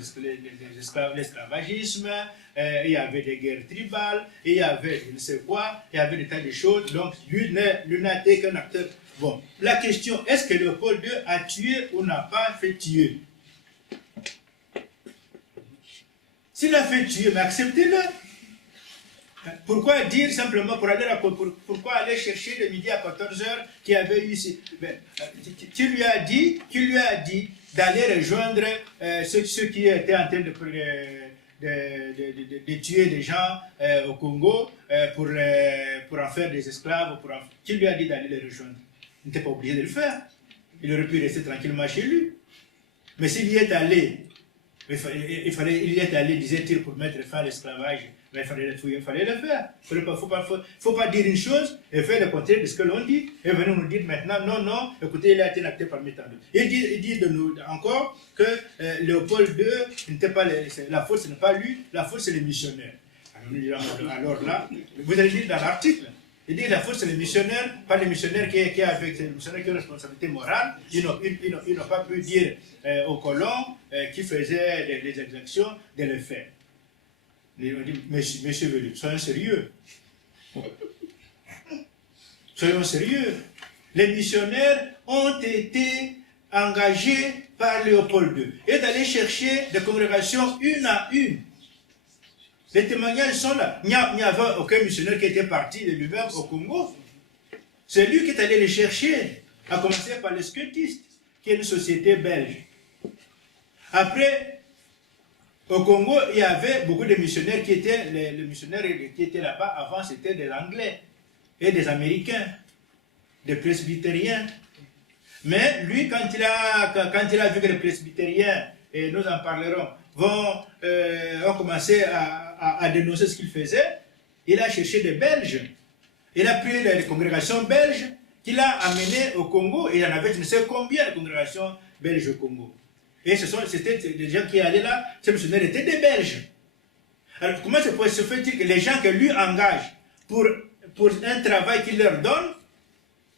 l'esclavagisme, il y avait des guerres tribales, il y avait je ne sais quoi, il y avait des tas de choses. Donc, lui n'a été qu'un acteur. Bon, la question, est-ce que Léopold II a tué ou n'a pas fait tuer? S'il a fait tuer, mais acceptez-le. Pourquoi dire simplement, pourquoi aller chercher le midi à 14h qu'il y avait eu ici? Tu lui as dit d'aller rejoindre ceux qui étaient en train de tuer des gens au Congo pour en faire des esclaves. Tu lui as dit d'aller les rejoindre. Il n'était pas obligé de le faire. Il aurait pu rester tranquillement chez lui. Mais s'il y est allé, disait-il, pour mettre fin à l'esclavage, mais il fallait le faire. Il ne faut pas dire une chose et faire le contraire de ce que l'on dit et venir nous dire maintenant, non, écoutez, il a été acté parmi tant d'autres. Il dit de nous encore que Léopold II n'était pas la faute, ce n'est pas lui, la faute c'est les missionnaires. Alors là, vous allez lire dans l'article, il dit la faute c'est les missionnaires, pas les missionnaires qui avec les missionnaires qui ont une responsabilité morale. Ils n'ont pas pu dire aux colons qui faisaient des exactions de le faire. Ils ont dit, monsieur Velu, soyons sérieux. Soyons sérieux. Les missionnaires ont été engagés par Léopold II et d'aller chercher des congrégations une à une. Les témoignages sont là. Il n'y avait aucun missionnaire qui était parti de lui-même au Congo. C'est lui qui est allé les chercher, à commencer par les scutistes, qui est une société belge. Après, au Congo, il y avait beaucoup de missionnaires qui étaient, les missionnaires qui étaient là-bas, avant c'était des Anglais et des Américains, des presbytériens. Mais lui, quand il a vu que les presbytériens, et nous en parlerons, ont commencé à dénoncer ce qu'ils faisaient, il a cherché des Belges. Il a pris les congrégations belges qu'il a amenées au Congo, et il y en avait je ne sais combien de congrégations belges au Congo. Et c'était des gens qui allaient là, ces missionnaires étaient des Belges. Alors comment se fait-il que les gens que lui engage pour un travail qu'il leur donne,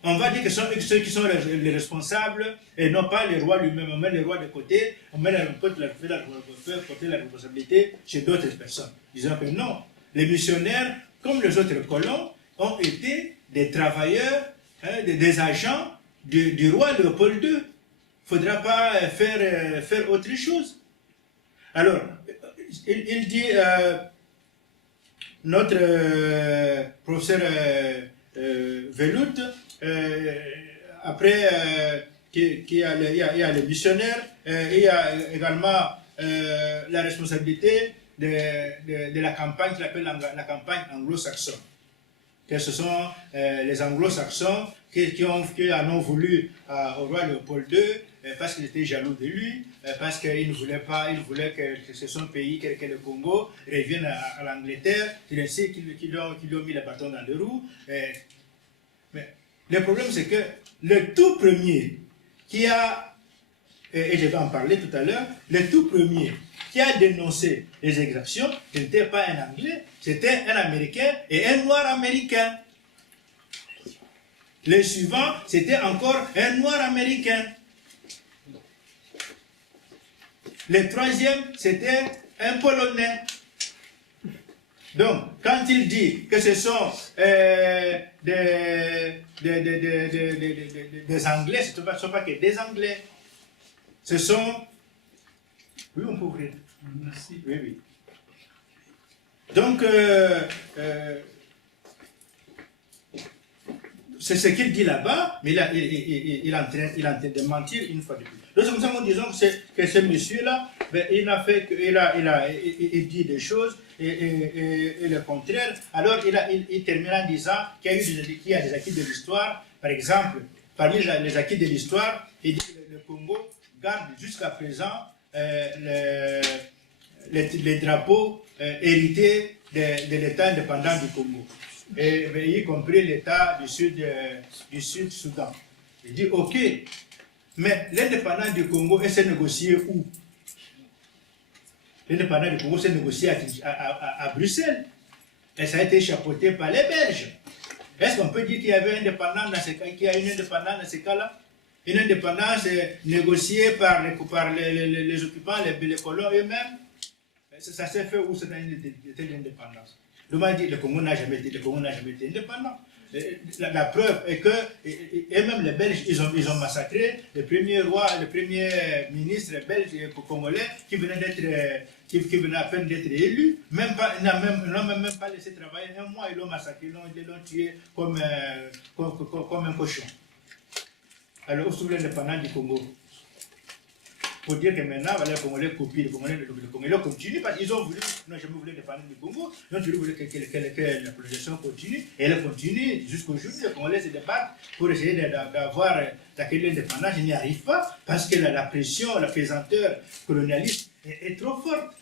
on va dire que ce sont ceux qui sont les responsables et non pas les rois lui-même. On met les rois de côté, on peut porter la responsabilité chez d'autres personnes. Disant que non, les missionnaires, comme les autres colons, ont été des travailleurs, des agents du roi Léopold II. Il ne faudra pas faire autre chose. Alors, il dit, notre professeur Velout, après qu'il y a les missionnaires, il y a également la responsabilité de la campagne qu'il appelle la campagne anglo-saxonne. Que ce sont les anglo-saxons qui en ont voulu au roi Léopold II parce qu'ils étaient jaloux de lui, parce qu'ils ne voulaient pas, ils voulaient que son pays, que le Congo, revienne à l'Angleterre. C'est ainsi qu'ils lui ont mis le bâton dans les roues. Mais le problème, c'est que le tout premier qui a, et je vais en parler tout à l'heure, le tout premier qui a dénoncé les exactions, ce n'était pas un Anglais, c'était un Américain et un Noir américain. Le suivant, c'était encore un Noir américain. Le troisième, c'était un Polonais. Donc, quand il dit que ce sont des Anglais, ce ne sont pas que des Anglais, ce sont... Oui, on peut ouvrir. Merci. Oui, oui. Donc, c'est ce qu'il dit là-bas, mais il est en train de mentir une fois de plus. Donc, c'est comme ça que nous disons que ce monsieur-là, ben, il dit des choses et le contraire. Alors, il termine en disant qu'il y a des acquis de l'histoire. Par exemple, parmi les acquis de l'histoire, il dit que le Congo garde jusqu'à présent les drapeaux hérités de l'État indépendant du Congo, y compris l'État du Sud-Soudan. Il dit, ok, mais l'indépendance du Congo, elle s'est négociée où? L'indépendance du Congo s'est négociée à Bruxelles. Et ça a été chapeauté par les Belges. Est-ce qu'on peut dire qu'il y avait une indépendance dans ces cas, qu'il y a une indépendance dans ces cas-là? Une indépendance négociée par les occupants, les colons eux-mêmes? Ça s'est fait où cette indépendance? Le Congo n'a jamais été indépendant. La preuve est que, et même les Belges, ils ont massacré le premier roi, le premier ministre belge et congolais qui venait à peine d'être élu. Ils n'ont même pas laissé travailler un mois, ils l'ont massacré, ils l'ont tué comme un cochon. Alors, où se trouve l'indépendance du Congo? Pour dire que maintenant, les Congolais copient, les Congolais continuent, parce qu'ils ont voulu, n'ont jamais voulu l'indépendance du Congo, ils ont toujours voulu que la colonisation continue, et elle continue jusqu'aujourd'hui. Les Congolais se débattent pour essayer d'acquérir l'indépendance, ils n'y arrivent pas, parce que la pression, la pesanteur colonialiste est trop forte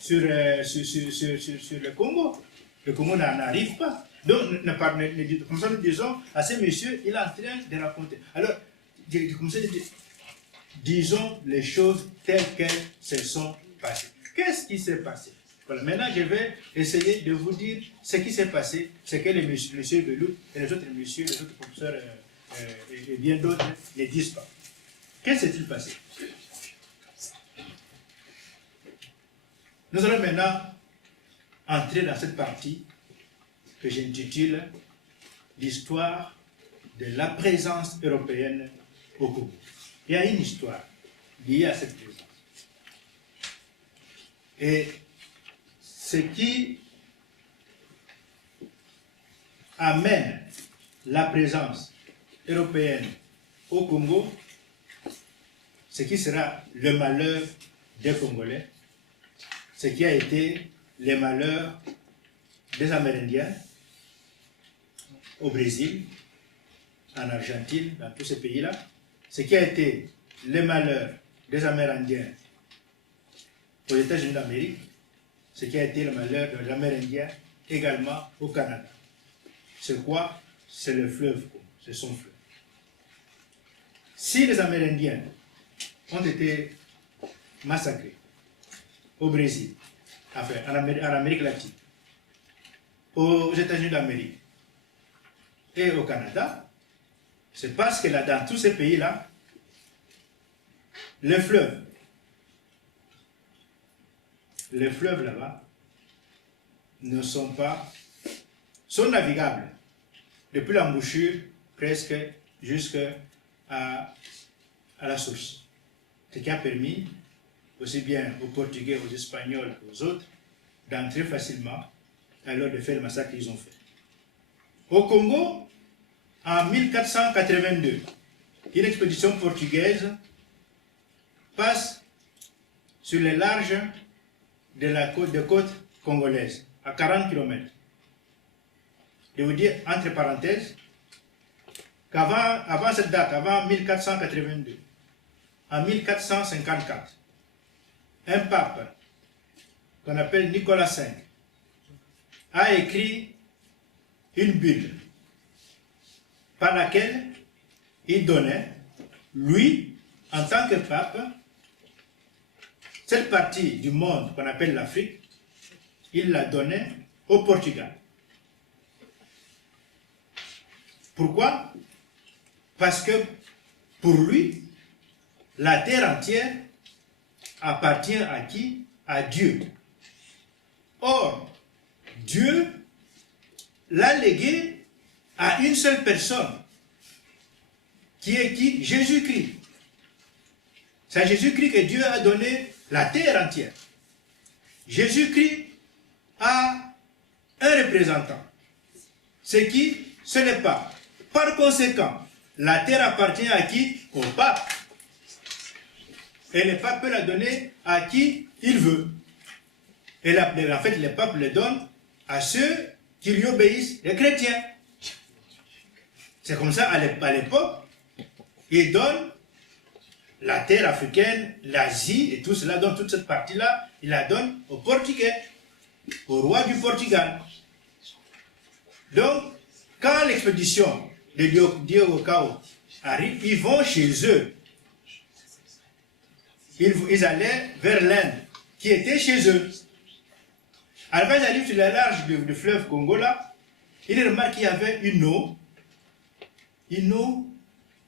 sur le Congo. Le Congo n'arrive pas. Donc, comme ça nous disons, à ces messieurs, il est en train de raconter. Alors, comme ça, disons les choses telles qu'elles se sont passées. Qu'est-ce qui s'est passé? Voilà, maintenant, je vais essayer de vous dire ce qui s'est passé, ce que les messieurs Velout et les autres messieurs, les autres professeurs et bien d'autres ne disent pas. Qu'est-ce qui s'est passé? Nous allons maintenant entrer dans cette partie que j'intitule l'histoire de la présence européenne au Congo. Il y a une histoire liée à cette présence. Et ce qui amène la présence européenne au Congo, ce qui sera le malheur des Congolais, ce qui a été le malheur des Amérindiens au Brésil, en Argentine, dans tous ces pays-là, ce qui a été le malheur des Amérindiens aux États-Unis d'Amérique, ce qui a été le malheur des Amérindiens également au Canada. C'est quoi? C'est le fleuve, c'est son fleuve. Si les Amérindiens ont été massacrés au Brésil, enfin en Amérique latine, aux États-Unis d'Amérique et au Canada, c'est parce que là, dans tous ces pays-là, les fleuves là-bas sont navigables depuis l'embouchure presque jusqu'à la source. Ce qui a permis aussi bien aux Portugais, aux Espagnols qu'aux autres d'entrer facilement alors de faire le massacre qu'ils ont fait. Au Congo, en 1482, une expédition portugaise passe sur les larges des côtes congolaises, à 40 km. Je vous dire, entre parenthèses, qu'avant cette date, avant 1482, en 1454, un pape qu'on appelle Nicolas V a écrit une bulle par laquelle il donnait, lui, en tant que pape, cette partie du monde qu'on appelle l'Afrique, il la donnait au Portugal. Pourquoi? Parce que pour lui, la terre entière appartient à qui? À Dieu. Or, Dieu l'a légué à une seule personne, qui est qui? Jésus-Christ. C'est à Jésus-Christ que Dieu a donné la terre entière. Jésus-Christ a un représentant. C'est qui? Ce n'est pas. Par conséquent, la terre appartient à qui? Au pape. Et le pape peut la donner à qui il veut. Et en fait, le pape le donne à ceux qui lui obéissent, les chrétiens. C'est comme ça, à l'époque, il donne la terre africaine, l'Asie et tout cela, donc toute cette partie-là, il la donne aux Portugais, au roi du Portugal. Donc, quand l'expédition de Diogo Cao arrive, ils vont chez eux. Ils allaient vers l'Inde, qui était chez eux. Alors quand ils arrivent sur la large du fleuve Congo, là, ils remarquent qu'il y avait une eau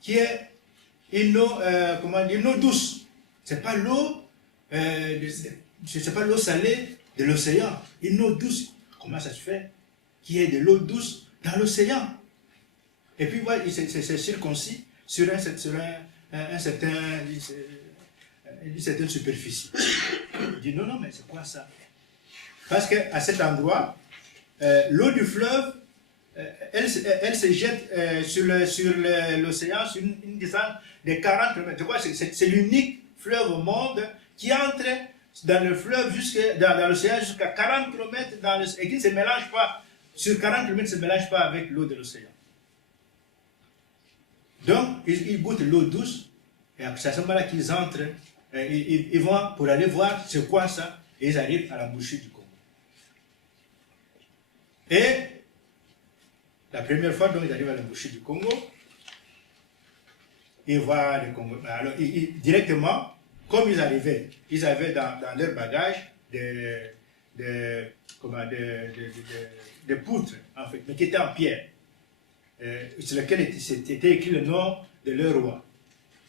qui est une eau douce. C'est pas l'eau, c'est pas l'eau salée de l'océan. Une eau douce. Comment ça se fait qu'il y ait de l'eau douce dans l'océan? Et puis voilà, c'est circoncis sur une certaine superficie. Il dit non, mais c'est quoi ça? Parce qu'à cet endroit, l'eau du fleuve, elle se jette sur l'océan sur une distance de 40 km. Je crois que c'est l'unique fleuve au monde qui entre dans le fleuve, dans l'océan jusqu'à 40 km et qui ne se mélange pas, sur 40 km, ne se mélange pas avec l'eau de l'océan. Donc, ils goûtent l'eau douce, et c'est à ce moment-là qu'ils entrent, ils vont pour aller voir c'est quoi ça, et ils arrivent à l'embouchure du Congo. Et la première fois, donc, ils arrivent à l'embouchure du Congo, ils voient le Congo. Alors, directement, comme ils avaient dans leur bagage des poutres, en fait, mais qui étaient en pierre, sur lesquelles était écrit le nom de leur roi.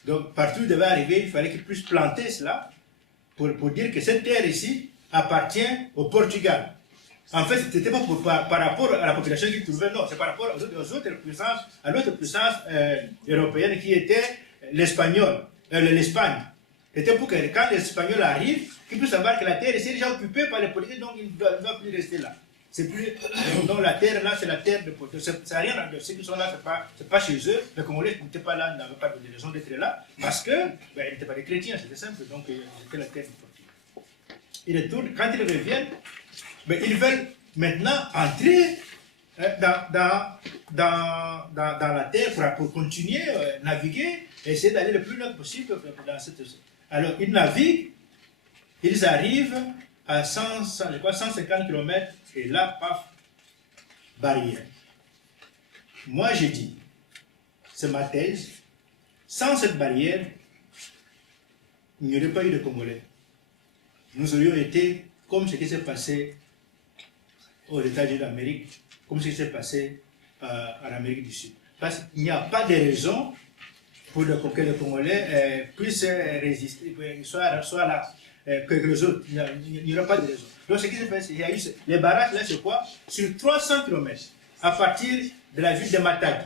Donc, partout où il devait arriver, il fallait qu'ils puissent planter cela pour dire que cette terre ici appartient au Portugal. En fait, ce n'était pas par rapport à la population qui trouvait, non, c'est par rapport aux autres puissances, à l'autre puissance européenne qui était l'Espagne. C'était pour que quand les Espagnols arrivent, qu'ils puissent savoir que la terre est déjà occupée par les Portugais, donc ils ne doivent plus rester là. C'est plus, donc la terre là, c'est la terre de Portugal. Ça n'a rien à dire. Ceux qui sont là, c'est pas chez eux. Les Congolais n'étaient pas là, n'avaient pas de raison d'être là, parce que ils n'étaient pas des chrétiens, c'était simple. Donc c'était la terre de Portugal. Ils retournent, quand ils reviennent, ils veulent maintenant entrer dans la terre pour continuer à naviguer et essayer d'aller le plus loin possible dans cette zone. Alors ils naviguent, ils arrivent à 150 km et là, paf, barrière. Moi j'ai dit, c'est ma thèse, sans cette barrière, il n'y aurait pas eu de Congolais. Nous aurions été comme ce qui s'est passé aux États-Unis d'Amérique, comme ce qui s'est passé en Amérique du Sud. Parce qu'il n'y a pas de raison pour que les Congolais puissent résister, soit là, que les autres, il n'y aura pas de raison. Donc ce qui s'est passé, il y a eu les barrages, là c'est quoi? Sur 300 km, à partir de la ville de Matadi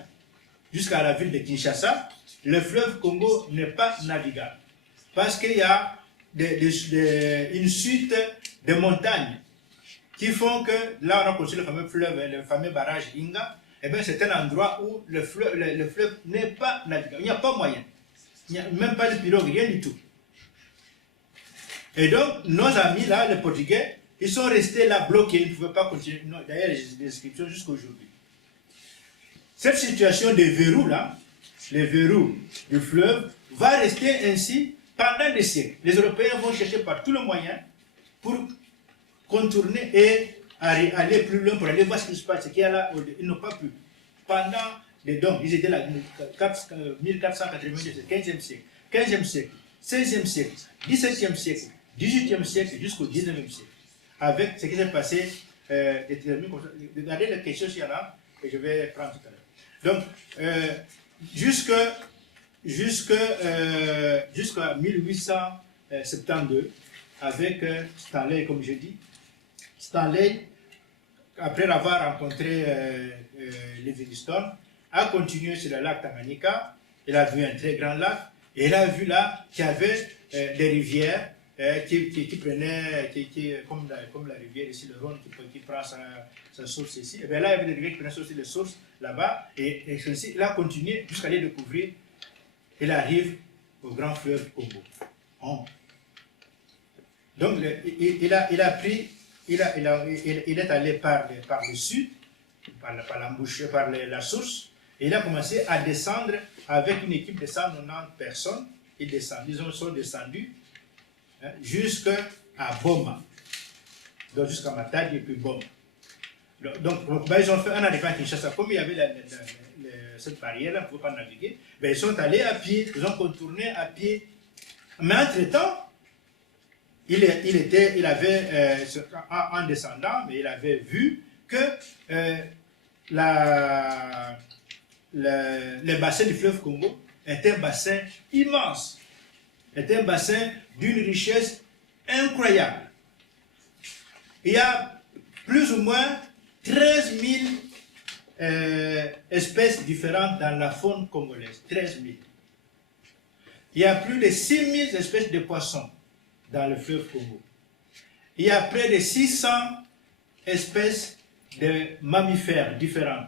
jusqu'à la ville de Kinshasa, le fleuve Congo n'est pas navigable. Parce qu'il y a une suite de montagnes qui font que, là on a construit le fameux fleuve, le fameux barrage Inga, et bien c'est un endroit où le fleuve n'est pas navigable. Il n'y a pas moyen. Il n'y a même pas de pirogue, rien du tout. Et donc, nos amis là, les Portugais, ils sont restés là bloqués, ils ne pouvaient pas continuer. D'ailleurs, les inscriptions jusqu'à aujourd'hui. Cette situation des verrous là, les verrous du fleuve, va rester ainsi pendant des siècles. Les Européens vont chercher par tous les moyens pour contourner et aller plus loin pour aller voir ce qui se passe, ce qu'il y a là. Ils n'ont pas pu. Pendant les dons, ils étaient là, 1490, 15e siècle, 15e siècle, 16e siècle, 17e siècle, 18e siècle jusqu'au 19e siècle. Avec ce qui s'est passé, regardez les questions s'il y en a, que je vais prendre tout à l'heure. Donc, jusqu'à 1872, avec Stanley, comme je dis, Stanley après avoir rencontré Livingstone, a continué sur le lac Tanganyika. Il a vu un très grand lac. Et il a vu là qu'il y avait des rivières qui prenaient, comme la rivière ici, le Rhône, qui prend sa source ici. Et bien là, il y avait des rivières qui prenaient aussi les sources là-bas. Et ceci, il a continué jusqu'à les découvrir. Il arrive au grand fleuve Congo. Donc, il est allé par le sud, par l'embouchure, par la source, et il a commencé à descendre avec une équipe de 190 personnes. Ils sont descendus jusqu'à Boma, donc jusqu'à Matadi et puis Boma. Donc ils ont fait un arrivée à Kinshasa. Comme il y avait cette barrière-là, on ne pouvait pas naviguer, ben, ils sont allés à pied, ils ont contourné à pied. Mais entre-temps, il avait, en descendant, mais il avait vu que le bassin du fleuve Congo est un bassin immense, est un bassin d'une richesse incroyable. Il y a plus ou moins 13 000 espèces différentes dans la faune congolaise. 13 000. Il y a plus de 6 000 espèces de poissons dans le fleuve Congo. Il y a près de 600 espèces de mammifères différents.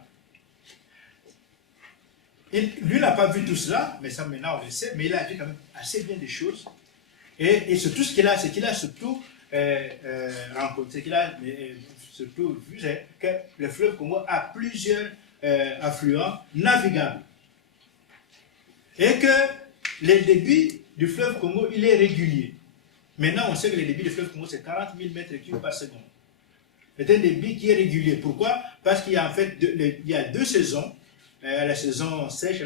Lui n'a pas vu tout cela, mais ça maintenant on le sait, mais il a vu quand même assez bien des choses. Et surtout ce qu'il a surtout rencontré, ce qu'il a surtout vu, c'est que le fleuve Congo a plusieurs affluents navigables. Et que le débit du fleuve Congo, il est régulier. Maintenant, on sait que le débit du fleuve Congo, c'est 40 000 mètres cubes par seconde. C'est un débit qui est régulier. Pourquoi? Parce qu'il y a en fait il y a deux saisons. La saison sèche,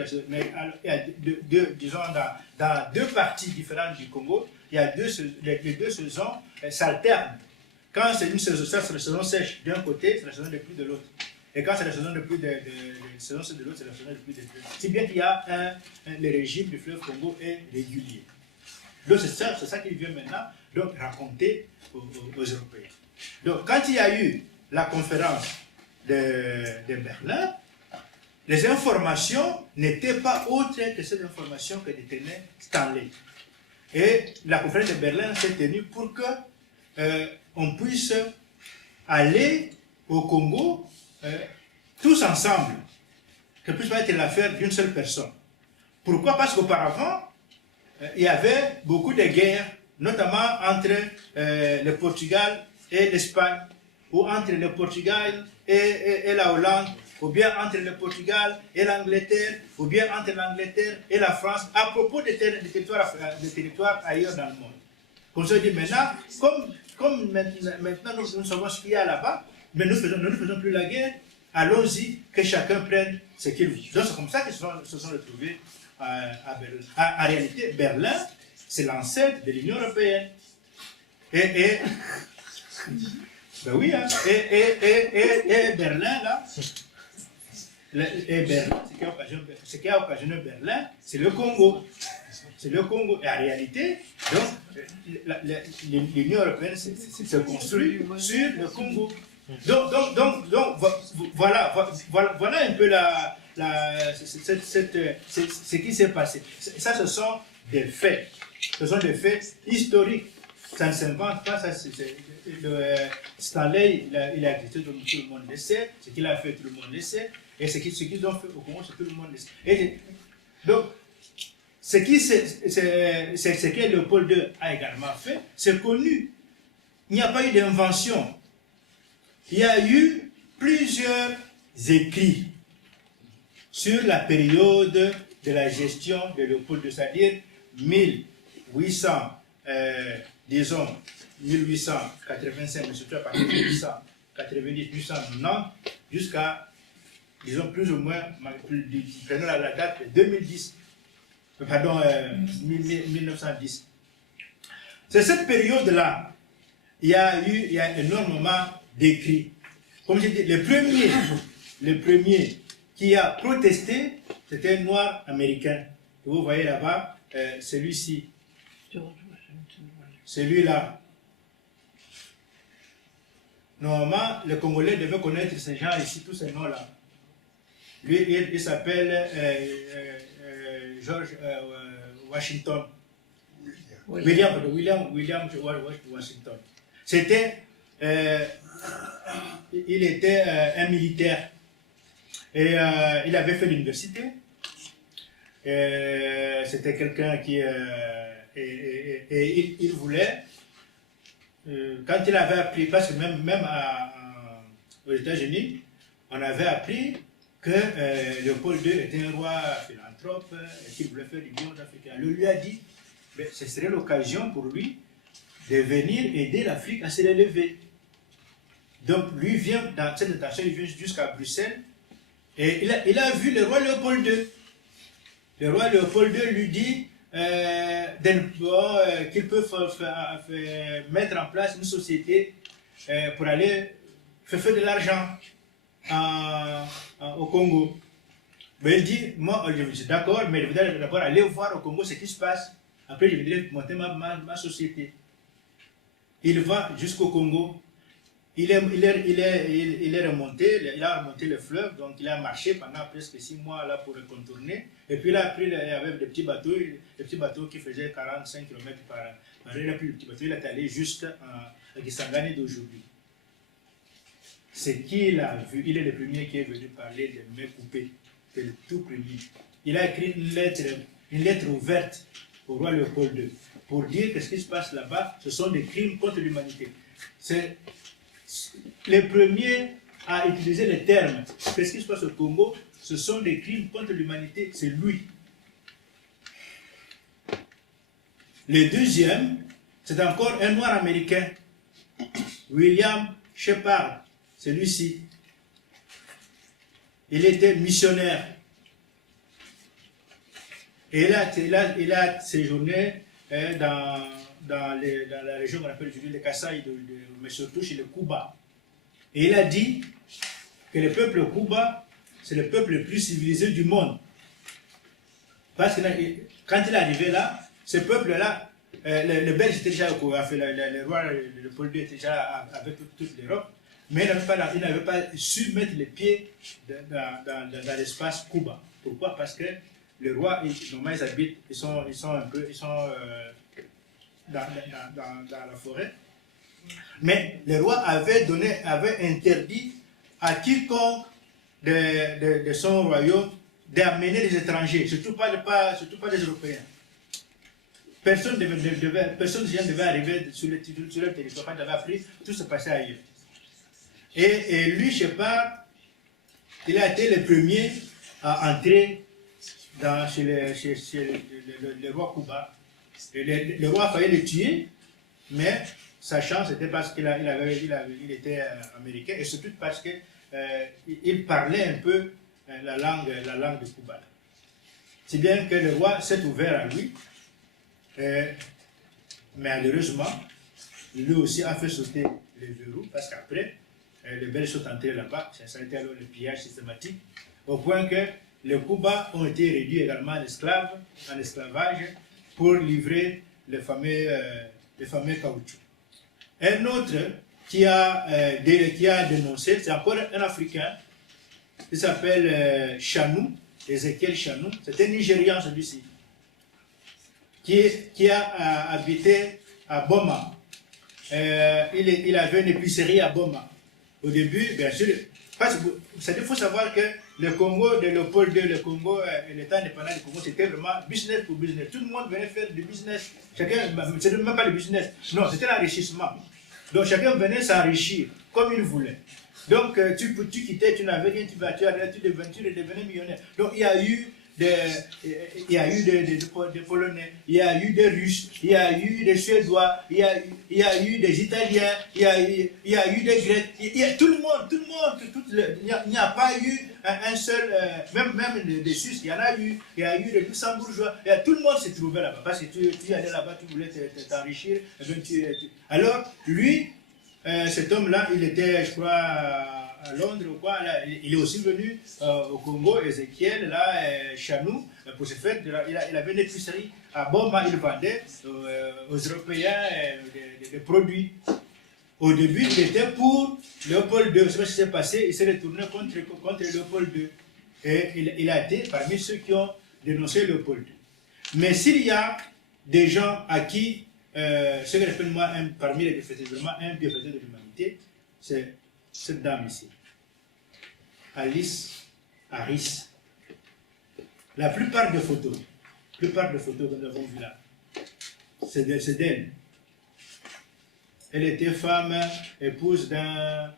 disons dans deux parties différentes du Congo, il y a les deux saisons s'alternent. Quand c'est une saison, ça c'est la saison sèche d'un côté, c'est la saison de pluie de l'autre. Et quand c'est la saison de pluie de l'autre, c'est la saison de pluie de l'autre. Si bien qu'il y a le régime du fleuve Congo est régulier. Donc c'est ça qu'il vient maintenant donc, raconter aux Européens. Donc quand il y a eu la conférence de Berlin, les informations n'étaient pas autres que ces informations que détenait Stanley. Et la conférence de Berlin s'est tenue pour qu'on puisse aller au Congo tous ensemble, que puisse pas être l'affaire d'une seule personne. Pourquoi? Parce qu'auparavant, il y avait beaucoup de guerres, notamment entre le Portugal et l'Espagne, ou entre le Portugal et la Hollande, ou bien entre le Portugal et l'Angleterre, ou bien entre l'Angleterre et la France, à propos des territoires ailleurs dans le monde. Comme ça, dit maintenant, comme maintenant nous savons ce qu'il y a là-bas, mais nous ne faisons plus la guerre, allons-y, que chacun prenne ce qu'il veut. Donc c'est comme ça qu'ils se sont retrouvés à Berlin. En réalité, Berlin, c'est l'ancêtre de l'Union européenne. Ben oui, hein. Et Berlin, là, ce qui a occasionné Berlin, c'est le Congo. C'est le Congo. Et en réalité, l'Union européenne se construit sur le Congo. Donc voilà un peu ce qui s'est passé. Ça, ce sont des faits. Ce sont des faits historiques. Ça ne s'invente pas. Stanley, il a existé, tout le monde le sait. Ce qu'il a fait, tout le monde le sait. Et ce qu'ils ont fait au Congo, tout le monde le sait. Et donc, ce que Léopold II a également fait, c'est connu. Il n'y a pas eu d'invention. Il y a eu plusieurs écrits sur la période de la gestion de Léopold II, c'est-à-dire 1885, mais surtout à partir de 1890, 1890, jusqu'à, disons, plus ou moins, prenons la date de 2010, pardon, 1910. C'est cette période-là, il y a énormément d'écrits. Comme je dis, le premier qui a protesté, c'était un noir américain. Vous voyez là-bas, celui-ci. Celui-là. Normalement, les Congolais devaient connaître ces gens ici, tous ces noms-là. Lui, il s'appelle George Washington. William Washington. C'était, il était un militaire et il avait fait l'université. C'était quelqu'un qui il voulait, quand il avait appris, parce que même aux États-Unis, on avait appris que Léopold II était un roi philanthrope et qu'il voulait faire du bien aux Africains. Le lui a dit, mais ce serait l'occasion pour lui de venir aider l'Afrique à se relever. Donc lui vient dans cette intention, il vient jusqu'à Bruxelles et il a vu le roi Léopold II. Le roi Léopold II lui dit qu'il peut mettre en place une société pour aller faire de l'argent au Congo. Mais il dit, moi je suis d'accord, mais je voudrais d'abord aller voir au Congo ce qui se passe. Après je voudrais monter ma société. Il va jusqu'au Congo. Il a remonté le fleuve, donc il a marché pendant presque 6 mois là pour le contourner. Et puis il a pris, il y avait des petits bateaux qui faisaient 45 km par heure. Il a pris le petit bateau, il est allé juste à Kisangani d'aujourd'hui. Ce qu'il a vu, il est le premier qui est venu parler de mains coupées. C'est le tout premier. Il a écrit une lettre ouverte au roi Léopold II pour dire que ce qui se passe là-bas, ce sont des crimes contre l'humanité. C'est les premiers à utiliser le terme. Qu'est-ce qui se passe au Congo? Ce sont des crimes contre l'humanité. C'est lui. Le deuxième, c'est encore un noir américain, William Shepard. Celui-ci. Il était missionnaire. Et il a séjourné dans la région qu'on appelle aujourd'hui le Kasaï, mais surtout chez le Kuba. Et il a dit que le peuple Kuba, c'est le peuple le plus civilisé du monde. Parce que quand il est arrivé là, ce peuple-là, le Belge était déjà, le roi Léopold II était déjà avec toute l'Europe, mais il n'avait pas su mettre les pieds dans l'espace Kuba. Pourquoi? Parce que les rois, normalement, ils habitent, ils sont dans la forêt. Mais le roi avait interdit à quiconque de son royaume d'amener des étrangers, surtout pas des Européens. Personne ne devait arriver sur le territoire. Quand il avait appris, tout se passait ailleurs. Et lui, Shepard, il a été le premier à entrer chez le roi Kuba. Et le roi a failli le tuer, mais sa chance était parce qu'il était américain et surtout parce qu'il parlait un peu la langue de Cuba. Si bien que le roi s'est ouvert à lui, mais malheureusement, lui aussi a fait sauter les verrous parce qu'après, les Belges sont entrés là-bas, ça a été alors le pillage systématique, au point que les Cuba ont été réduits également en esclavage pour livrer les fameux caoutchoucs. Un autre qui a dénoncé, c'est encore un Africain, il s'appelle Chanou, Ézéchiel Chanou, c'est un Nigérian celui-ci, qui a habité à Boma. Il avait une épicerie à Boma. Au début, bien sûr, il faut savoir que le Congo de Léopold II, le Congo, l'État indépendant du Congo, c'était vraiment business pour business. Tout le monde venait faire du business. Chacun, c'était même pas le business. Non, c'était l'enrichissement. Donc chacun venait s'enrichir comme il voulait. Donc tu quittais, tu n'avais rien, tu devenais millionnaire. Donc il y a eu des Polonais, il y a eu des Russes, il y a eu des Suédois, il y a eu des Italiens, il y a eu des Grecs, tout le monde, il n'y a pas eu un seul, même des Suisses, il y en a eu, il y a eu des Luxembourgeois, tout le monde s'est trouvé là-bas, parce que tu allais là-bas, tu voulais t'enrichir, alors lui, cet homme-là, il était, je crois, à Londres ou quoi, là, il est aussi venu au Congo, Ézéchiel, là, Chanou, pour se faire, il avait une épicerie à Boma, il vendait aux Européens des produits. Au début, il était pour Léopold II. Je ne sais pas ce qui s'est passé. Il s'est retourné contre Léopold II. Et il a été parmi ceux qui ont dénoncé Léopold II. Mais s'il y a des gens à qui, ce que j'appelle moi, parmi les bienfaiteurs, vraiment un bienfaiteur de l'humanité, c'est cette dame ici. Alice Harris. La plupart des photos que nous avons vues là, c'est d'elle. Elle était femme, épouse d'un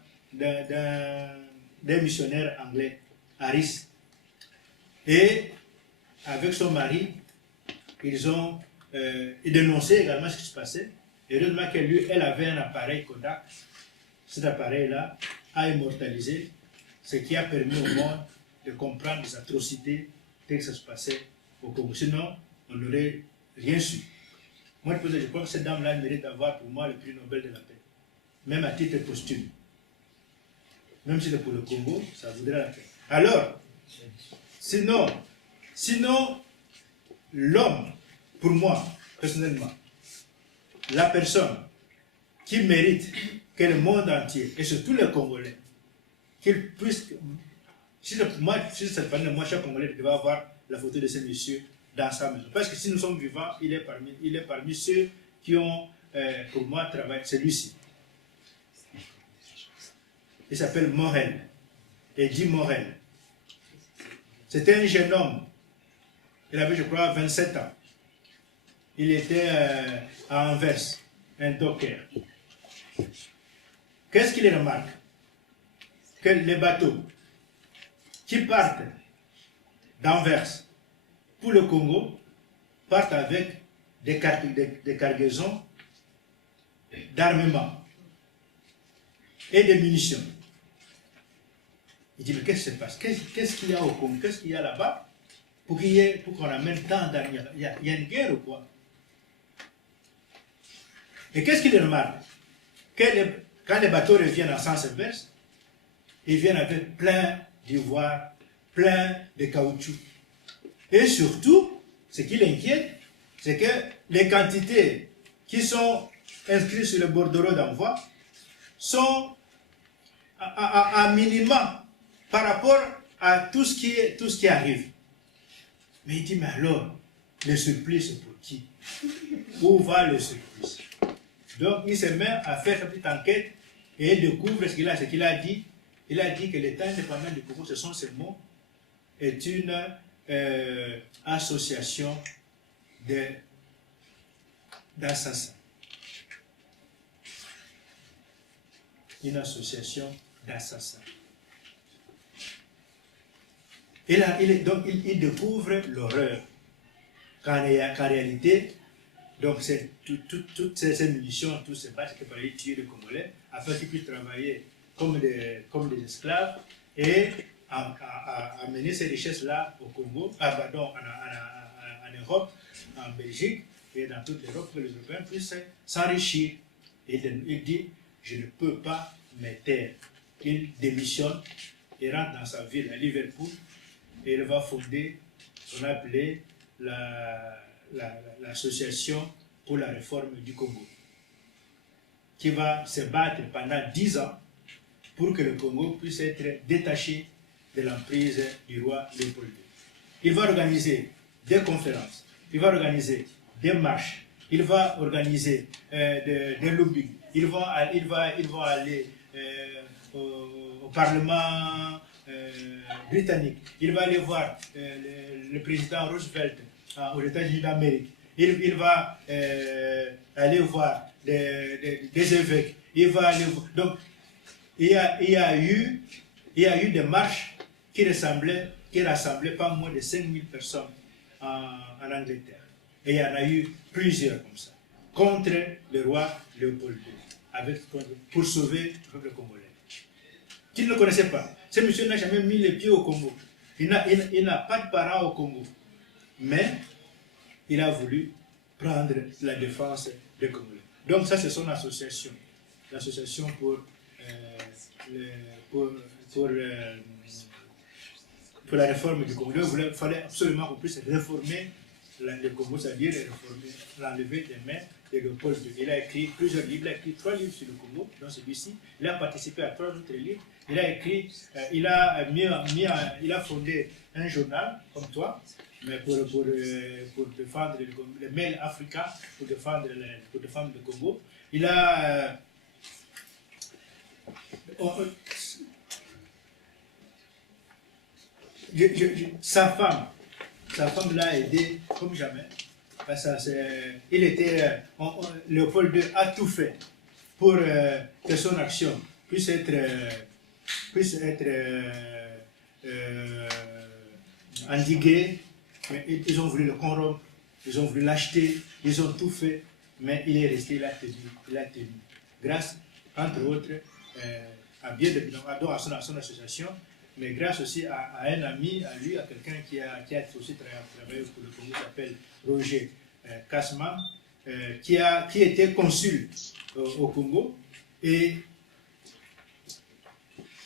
missionnaire anglais, Harris. Et avec son mari, ils ont dénoncé également ce qui se passait. Heureusement qu'elle avait un appareil Kodak. Cet appareil-là a immortalisé ce qui a permis au monde de comprendre les atrocités telles que ça se passait au Congo. Sinon, on n'aurait rien su. Moi, je crois que cette dame-là mérite d'avoir pour moi le prix Nobel de la paix. Même à titre posthume. Même si c'est pour le Congo, ça voudrait la paix. Alors, sinon, l'homme, pour moi, personnellement, la personne qui mérite que le monde entier, et surtout les Congolais, qu'ils puissent, si cette famille, moi, chaque Congolais devait avoir la photo de ce monsieur dans sa maison. Parce que si nous sommes vivants, il est parmi ceux qui ont, pour moi, travaillé, celui-ci. Il s'appelle Morel, Eddie Morel. C'était un jeune homme. Il avait, je crois, 27 ans. Il était à Anvers, un docker. Qu'est-ce qu'il remarque? Que les bateaux qui partent d'Anvers pour le Congo partent avec des cargaisons d'armement et de munitions. Il dit, mais qu'est-ce qui se passe? Qu'est-ce qu'il y a au Congo? Qu'est-ce qu'il y a là-bas pour qu'on amène tant d'armes? Il y a une guerre ou quoi? Et qu'est-ce qu'il remarque? Quand les bateaux reviennent en sens inverse, ils viennent avec plein d'ivoire, plein de caoutchouc. Et surtout, ce qui l'inquiète, c'est que les quantités qui sont inscrites sur le bordereau d'envoi sont à minima par rapport à tout ce qui arrive. Mais il dit, mais alors, le supplice pour qui? Où va le supplice? Donc, il se met à faire sa petite enquête et il découvre ce qu'il a dit. Il a dit que l'État indépendant du Congo, ce sont ces mots, est une association d'assassins. Une association d'assassins. Donc, il découvre l'horreur. Qu'en réalité, donc c'est toutes ces munitions, tous ces bases qui peuvent tuer les Congolais, afin qu'ils puissent travailler comme des esclaves et amener ces richesses-là au Congo, en Europe, en Belgique et dans toute l'Europe, pour que les Européens puissent s'enrichir. Et il dit, je ne peux pas me taire. Il démissionne et rentre dans sa ville, à Liverpool, et il va fonder ce qu'on a appelé l'association pour la réforme du Congo, qui va se battre pendant 10 ans pour que le Congo puisse être détaché de l'emprise du roi Léopold II. Il va organiser des conférences, il va organiser des marches, il va organiser des lobbying, il va aller au Parlement britannique, il va aller voir le président Roosevelt aux États-Unis d'Amérique, il va aller voir des évêques, il va aller voir. Donc, il y a eu des marches qui rassemblaient pas moins de 5000 personnes en Angleterre. Et il y en a eu plusieurs comme ça, contre le roi Léopold II, pour sauver le peuple congolais. Qui ne le connaissait pas. Ce monsieur n'a jamais mis les pieds au Congo. Il n'a pas de parents au Congo. Mais il a voulu prendre la défense des Congolais. Donc ça, c'est son association. L'association pour la réforme du Congo. Il fallait absolument qu'on puisse réformer le Congo, c'est-à-dire l'enlever des mains de Léopold II. Il a écrit plusieurs livres, il a écrit 3 livres sur le Congo, dont celui-ci. Il a participé à 3 autres livres. Il a écrit, il a fondé un journal comme toi, mais pour défendre les mails africains, pour défendre le Congo. Il a sa femme l'a aidé comme jamais. Parce Léopold II a tout fait pour que son action puisse être endiguée. Mais ils ont voulu le corrompre, ils ont voulu l'acheter, ils ont tout fait, mais il est resté, il a tenu. Grâce, entre autres, à bien de à son association, mais grâce aussi à un ami, à lui, à quelqu'un qui a aussi travaillé pour le Congo, qui s'appelle Roger Kasman, qui était consul au Congo. Et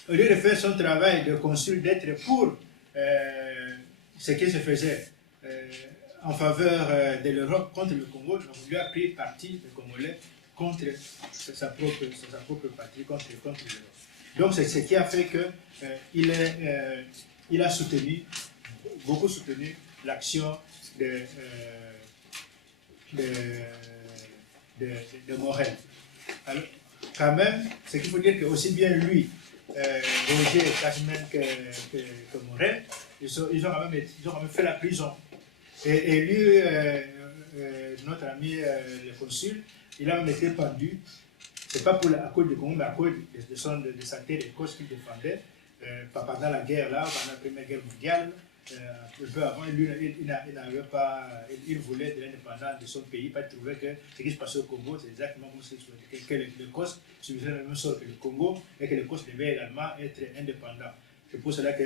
au lieu de faire son travail de consul, d'être pour ce qui se faisait en faveur de l'Europe contre le Congo, donc lui a pris parti, le Congolais, contre sa propre patrie, contre l'Europe. Donc c'est ce qui a fait qu'il a beaucoup soutenu l'action de Morel. Alors, quand même, ce qu'il faut dire que aussi bien lui, Roger Kasman que Morel, ils ont quand même fait la prison. Et lui, notre ami le consul, il a même été pendu. Ce n'est pas à cause du Congo, mais à cause de sa terre écosse qu'il défendait. Pendant la guerre, là, pendant la Première Guerre mondiale, un peu avant, lui, il voulait de l'indépendance de son pays, parce qu'il trouvait que ce qui se passait au Congo, c'est exactement comme ce que l'Écosse subissait le même sort que le Congo, et que l'Écosse devait également être indépendant. C'est pour cela que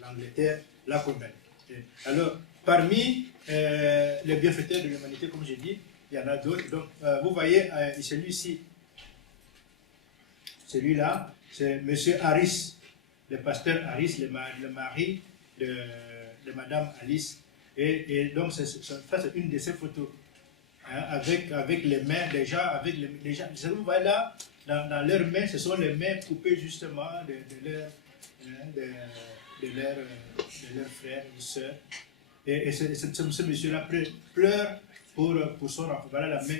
l'Angleterre l'a condamné. Alors, parmi les bienfaiteurs de l'humanité, comme j'ai dit, il y en a d'autres. Donc, vous voyez, celui-là, c'est M. Harris, le pasteur Harris, le mari de Madame Alice. Et donc, ça, c'est une de ces photos, hein, avec les mains déjà, vous voyez là, dans leurs mains, ce sont les mains coupées justement de leurs frères et sœurs. Et ce monsieur-là pleure pour son enfant. Voilà la main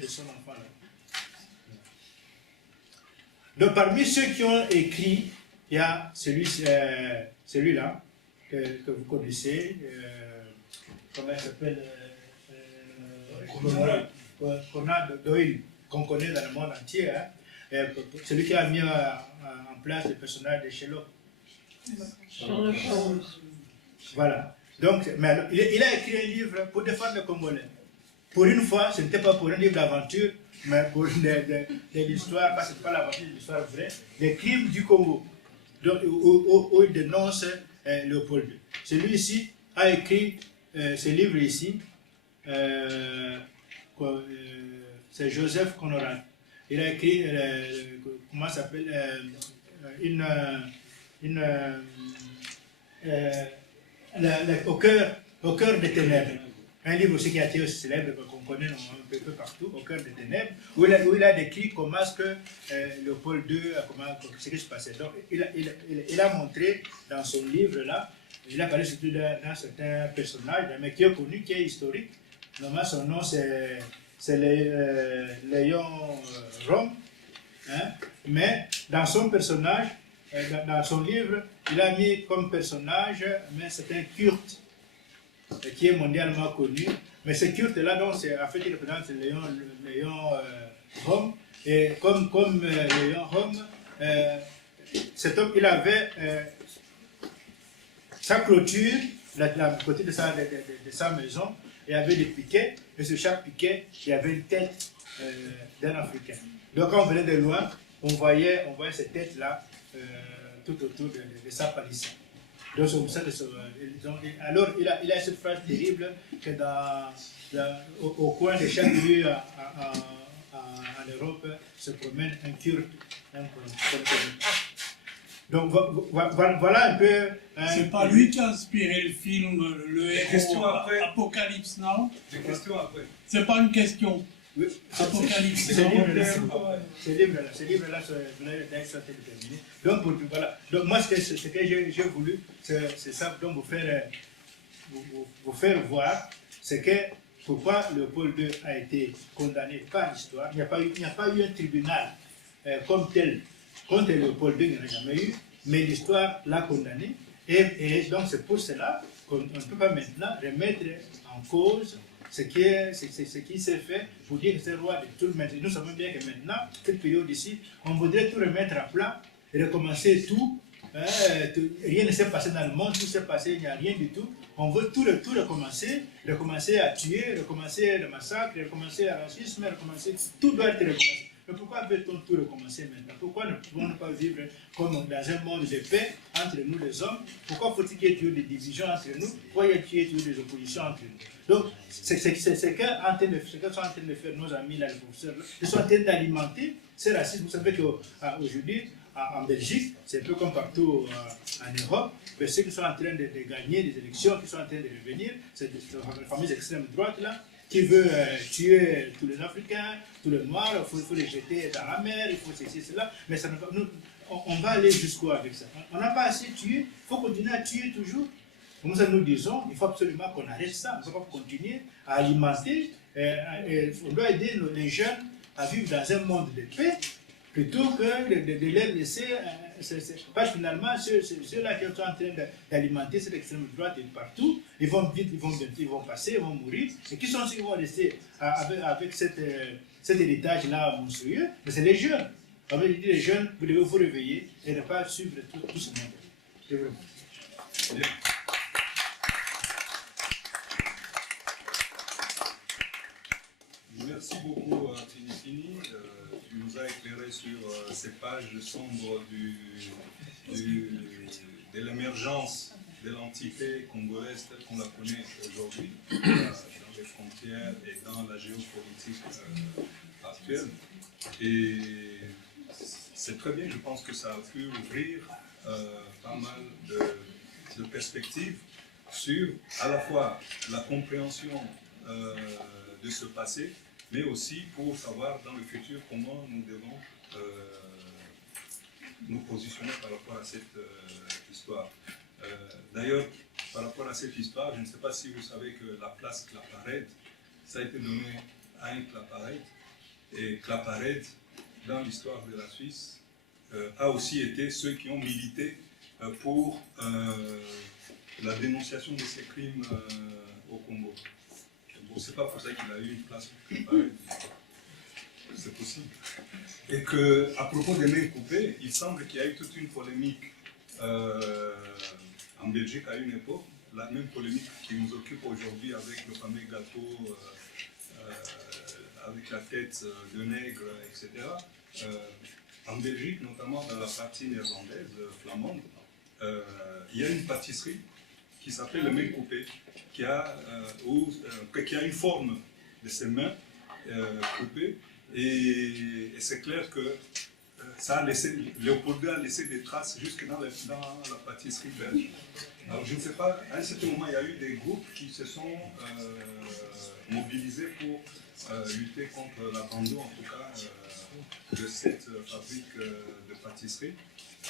de son enfant là. Donc parmi ceux qui ont écrit, il y a celui-là que vous connaissez, comment il s'appelle, Conan Doyle, qu'on connaît dans le monde entier, hein, celui qui a mis en place le personnage de Sherlock. Voilà. Donc, mais il a écrit un livre pour défendre le Congolais. Pour une fois, ce n'était pas pour un livre d'aventure, mais pour de l'histoire, parce que ce n'est pas l'aventure, c'est l'histoire vraie, des crimes du Congo, donc, où il dénonce Léopold II. Celui-ci a écrit ce livre ici, c'est Joseph Conrad. Il a écrit, comment ça s'appelle, au cœur des ténèbres. Un livre aussi qui a été aussi célèbre, qu'on connaît un peu partout, Au cœur des ténèbres, où il a décrit comment est-ce que Léopold II, ce qui se passait. Donc, il a montré dans son livre-là, il a parlé surtout d'un certain personnage, mais qui est connu, qui est historique. Normalement, son nom, c'est Léon Rome. Hein? Mais dans son personnage, dans son livre, il a mis comme personnage, mais c'est un Kurde qui est mondialement connu. Mais ce Kurde-là, donc, en fait, il représente Léon Rome. Et comme Léon Rome, cet homme, il avait sa clôture, la côté de sa maison, il y avait des piquets, et sur chaque piquet, il y avait une tête d'un Africain. Donc, quand on venait de loin, on voyait cette tête-là tout autour de sa palissade. Donc, alors, il a cette phrase terrible que au coin de chaque rue en Europe se promène un Kurde. Donc voilà un peu... C'est pas lui qui a inspiré le film, le questions héros après. Apocalypse Now. Des questions après. C'est pas une question. Oui. Apocalypse Ce Now. livre-là, d'ailleurs, ça a été terminé. Donc, voilà. Donc, moi, ce que j'ai voulu, c'est ça, donc vous faire voir, c'est que pourquoi Léopold II a été condamné par l'histoire. Il n'y a pas eu un tribunal comme tel contre Léopold II, il n'y en a jamais eu, mais l'histoire l'a condamné. Et donc, c'est pour cela qu'on ne peut pas maintenant remettre en cause ce qui s'est fait pour dire que c'est le roi de tout le monde. Nous savons bien que maintenant, cette période ici, on voudrait tout remettre à plat et recommencer tout. Rien ne s'est passé dans le monde, tout s'est passé, il n'y a rien du tout. On veut tout recommencer à tuer, recommencer le massacre, recommencer le racisme, recommencer, tout doit être recommencé. Mais pourquoi veut-on tout recommencer maintenant? Pourquoi ne pouvons-nous pas vivre comme dans un monde de paix entre nous les hommes? Pourquoi faut-il qu'il y ait toujours des divisions entre nous? Pourquoi il y ait toujours des oppositions entre nous? Donc, c'est ce que sont en train de faire nos amis là, les professeurs. Ils sont en train d'alimenter ce racisme. Vous savez qu'aujourd'hui, en Belgique, c'est un peu comme partout en Europe, mais ceux qui sont en train de gagner des élections, qui sont en train de revenir, c'est la fameuse extrême droite là, qui veut tuer tous les Africains, tous les Noirs, il faut les jeter dans la mer, il faut ceci, cela. Mais ça on va aller jusqu'où avec ça? On n'a pas assez tué, il faut continuer à tuer toujours. Comme ça, nous disons, il faut absolument qu'on arrête ça. On ne peut pas continuer à alimenter. On doit aider les jeunes à vivre dans un monde de paix, plutôt que de les laisser, pas finalement, ceux-là qui sont en train d'alimenter cette extrême droite et partout, ils vont vite, ils vont passer, ils vont mourir. Et qui sont ceux qui vont rester avec cet héritage-là monstrueux? Mais c'est les jeunes. On veut dire les jeunes, vous devez vous réveiller et ne pas suivre tout ce monde. Je vous remercie. Merci beaucoup, Tini. Tu nous as éclairé sur ces pages sombres de l'émergence de l'entité congolaise telle qu'on la connaît aujourd'hui, dans les frontières et dans la géopolitique actuelle. Et c'est très bien, je pense que ça a pu ouvrir pas mal de perspectives sur à la fois la compréhension de ce passé, mais aussi pour savoir dans le futur comment nous devons nous positionner par rapport à cette histoire. D'ailleurs, par rapport à cette histoire, je ne sais pas si vous savez que la place Claparède, ça a été donné à un Claparède, et Claparède, dans l'histoire de la Suisse, a aussi été ceux qui ont milité pour la dénonciation de ces crimes au Congo. Bon, c'est pas pour ça qu'il a eu une place Claparède, c'est possible. Et qu'à propos des mains coupées, il semble qu'il y a eu toute une polémique en Belgique à une époque, la même polémique qui nous occupe aujourd'hui avec le fameux gâteau avec la tête de nègre, etc. En Belgique, notamment dans la partie néerlandaise, flamande, il y a une pâtisserie qui s'appelle le main coupé, qui a une forme de ses mains coupées, et c'est clair que ça a laissé, Léopold II a laissé des traces jusque dans la pâtisserie belge. Alors je ne sais pas, à un certain moment, il y a eu des groupes qui se sont mobilisés pour lutter contre l'abandon, en tout cas, de cette fabrique de pâtisserie.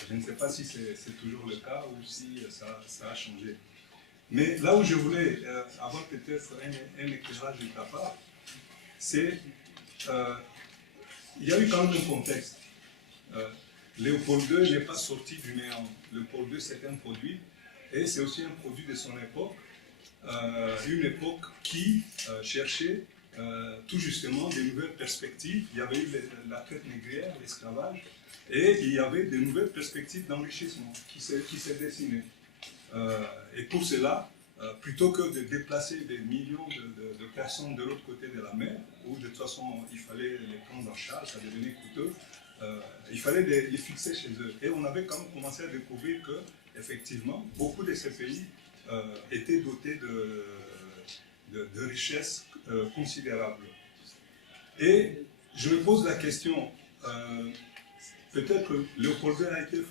Je ne sais pas si c'est toujours le cas ou si ça a changé. Mais là où je voulais avoir peut-être un éclairage de ta part, c'est il y a eu quand même un contexte. Léopold II n'est pas sorti du néant. Léopold II, c'est un produit, et c'est aussi un produit de son époque, une époque qui cherchait tout justement des nouvelles perspectives. Il y avait eu la traite négrière, l'esclavage, et il y avait de nouvelles perspectives d'enrichissement qui s'est dessinées. Et pour cela, plutôt que de déplacer des millions de personnes de l'autre côté de la mer, où de toute façon il fallait les prendre en charge, ça devenait coûteux, il fallait les fixer chez eux. Et on avait quand même commencé à découvrir que, effectivement, beaucoup de ces pays étaient dotés de richesses considérables. Et je me pose la question, peut-être que Léopold II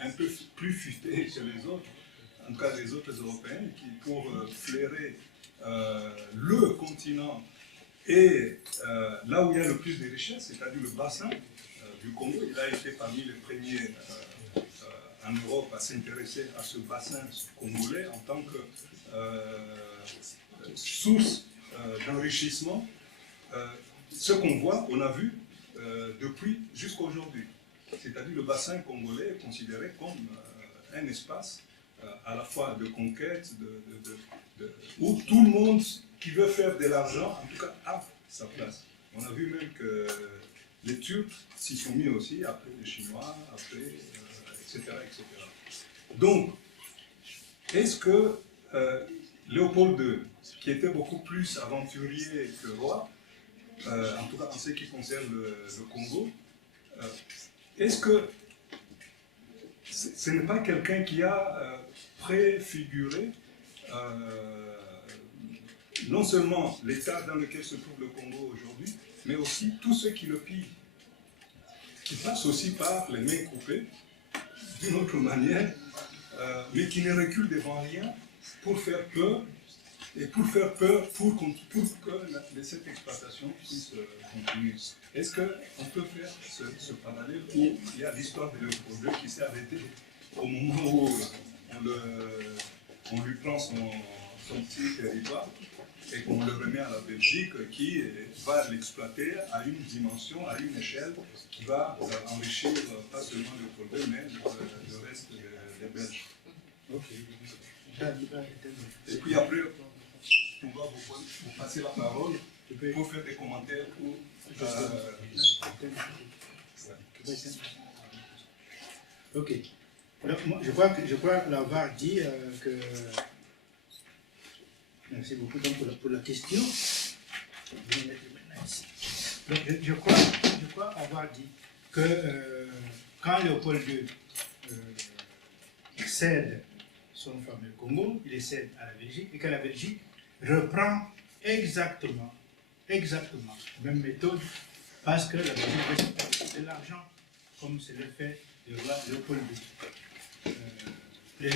un peu plus futés que les autres, en tout cas les autres Européens, qui pour flairer le continent et là où il y a le plus de richesses, c'est-à-dire le bassin du Congo, il a été parmi les premiers en Europe à s'intéresser à ce bassin congolais en tant que source d'enrichissement. Ce qu'on voit, on a vu depuis jusqu'à aujourd'hui. C'est-à-dire le bassin congolais est considéré comme un espace à la fois de conquête, où tout le monde qui veut faire de l'argent, en tout cas, a sa place. On a vu même que les Turcs s'y sont mis aussi, après les Chinois, après, etc., etc. Donc, est-ce que Léopold II, qui était beaucoup plus aventurier que roi, en tout cas en ce qui concerne le Congo, est-ce que ce n'est pas quelqu'un qui a préfiguré non seulement l'état dans lequel se trouve le Congo aujourd'hui, mais aussi tous ceux qui le pillent, qui passent aussi par les mains coupées, d'une autre manière, mais qui ne reculent devant rien pour faire peur, et pour faire peur pour que cette exploitation puisse continuer. Est-ce qu'on peut faire ce parallèle où il y a l'histoire de Léopold II qui s'est arrêtée au moment où on lui prend son petit territoire et qu'on le remet à la Belgique qui va l'exploiter à une dimension, à une échelle qui va enrichir pas seulement Léopold II, mais le reste des Belges. Ok. Et puis après, on va vous passer la parole pour faire des commentaires ou ok. Alors, moi, je crois l'avoir dit que. Merci beaucoup donc, pour la question. Je vais mettre maintenant ici. Donc, je crois avoir dit que quand Léopold II cède son fameux Congo, il cède à la Belgique et que la Belgique reprend exactement la même méthode parce que la Belgique veut de l'argent comme c'est le fait du roi Léopold II. Les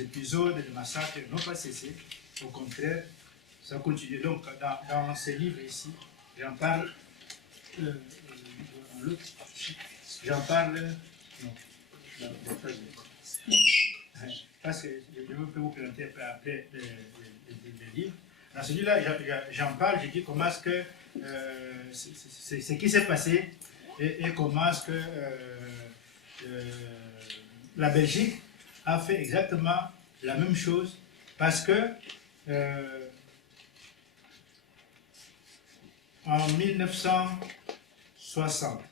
épisodes de massacre n'ont pas cessé, au contraire, ça continue. Donc dans ce livre ici, j'en parle, parce que je peux vous présenter après le livre. Dans celui-là, j'en parle, je dis comment est-ce que c'est ce qui s'est passé et comment est-ce que la Belgique a fait exactement la même chose parce que en 1960,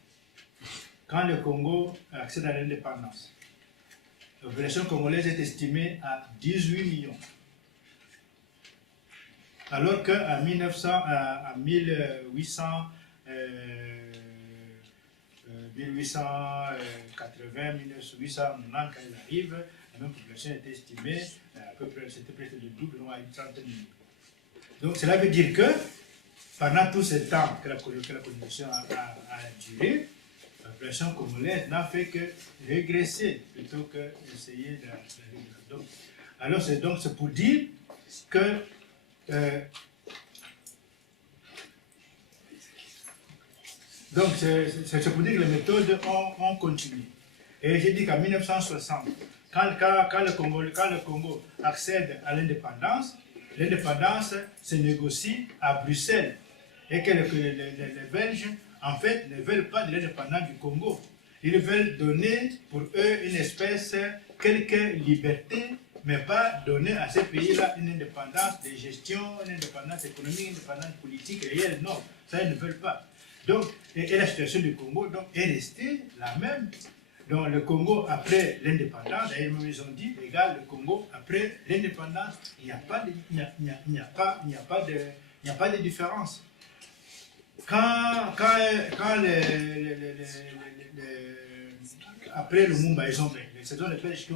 quand le Congo accède à l'indépendance, la population congolaise est estimée à 18 millions. Alors qu'en 1880, 1890, quand il arrive, la même population était estimée à peu près, c'était presque le double, à une trentaine de millions. Donc cela veut dire que pendant tout ce temps que la colonisation a duré, la population congolaise n'a fait que régresser plutôt que d'essayer de la. Alors c'est pour dire que donc c'est pour dire que les méthodes ont continué. Et j'ai dit qu'en 1960, quand le Congo accède à l'indépendance se négocie à Bruxelles. Et que les Belges, en fait, ne veulent pas de l'indépendance du Congo. Ils veulent donner pour eux une espèce, quelques libertés, mais pas donner à ces pays-là une indépendance de gestion, une indépendance économique, une indépendance politique réelle. Non, ça ils ne veulent pas. Donc, et la situation du Congo donc, est restée la même. Donc le Congo après l'indépendance, d'ailleurs ils ont dit, les gars, le Congo après l'indépendance, il n'y a pas de différence. Après le Mumba, ils ont ce sont les Belges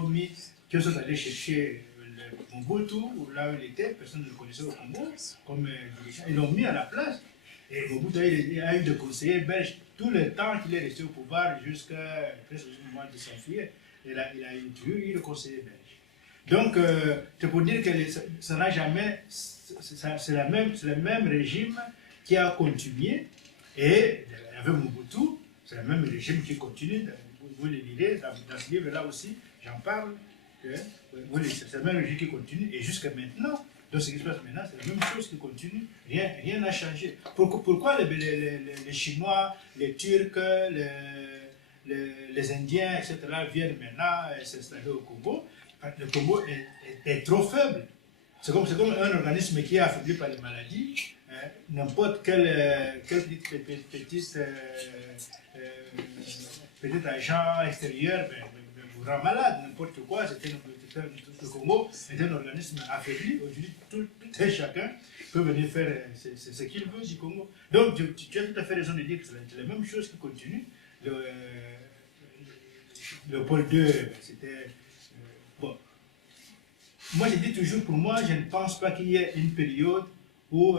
qui sont allés chercher le Mobutu, là où il était, personne ne le connaissait au Congo, comme ils l'ont mis à la place. Et Mobutu il a eu des conseillers belges tout le temps qu'il est resté au pouvoir jusqu'à presque au moment de s'enfuir. Il a eu le conseiller belge. Donc, c'est pour dire que ça n'a jamais, c'est le même régime qui a continué. Et avec Mobutu, c'est le même régime qui continue. Vous le lirez dans ce livre-là aussi, j'en parle. C'est le même régime qui continue. Et jusqu'à maintenant, donc ce qui se passe maintenant, c'est la même chose qui continue. Rien n'a changé. Pourquoi les Chinois, les Turcs, les Indiens, etc. viennent maintenant s'installer au Congo? Le Congo est trop faible. C'est comme un organisme qui est affaibli par les maladies. N'importe quel petit agent extérieur vous rend malade. N'importe quoi. Le Congo est un organisme affaibli. Aujourd'hui, tout et chacun peut venir faire ce qu'il veut du Congo. Donc, tu as tout à fait raison de dire que c'est la même chose qui continue. Le pôle 2, c'était... bon. Moi, je dis toujours, pour moi, je ne pense pas qu'il y ait une période où,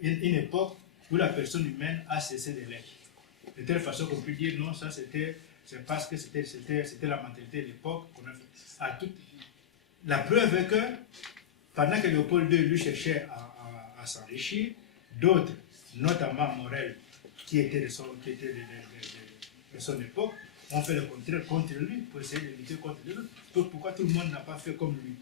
une époque où la personne humaine a cessé de l'être. De telle façon qu'on peut dire, non, ça c'est parce que c'était la mentalité de l'époque qu'on a fait. La preuve est que, pendant que Léopold II lui cherchait à s'enrichir, d'autres, notamment Morel, qui était de son époque, ont fait le contraire contre lui pour essayer de lutter contre lui. Pourquoi tout le monde n'a pas fait comme lui?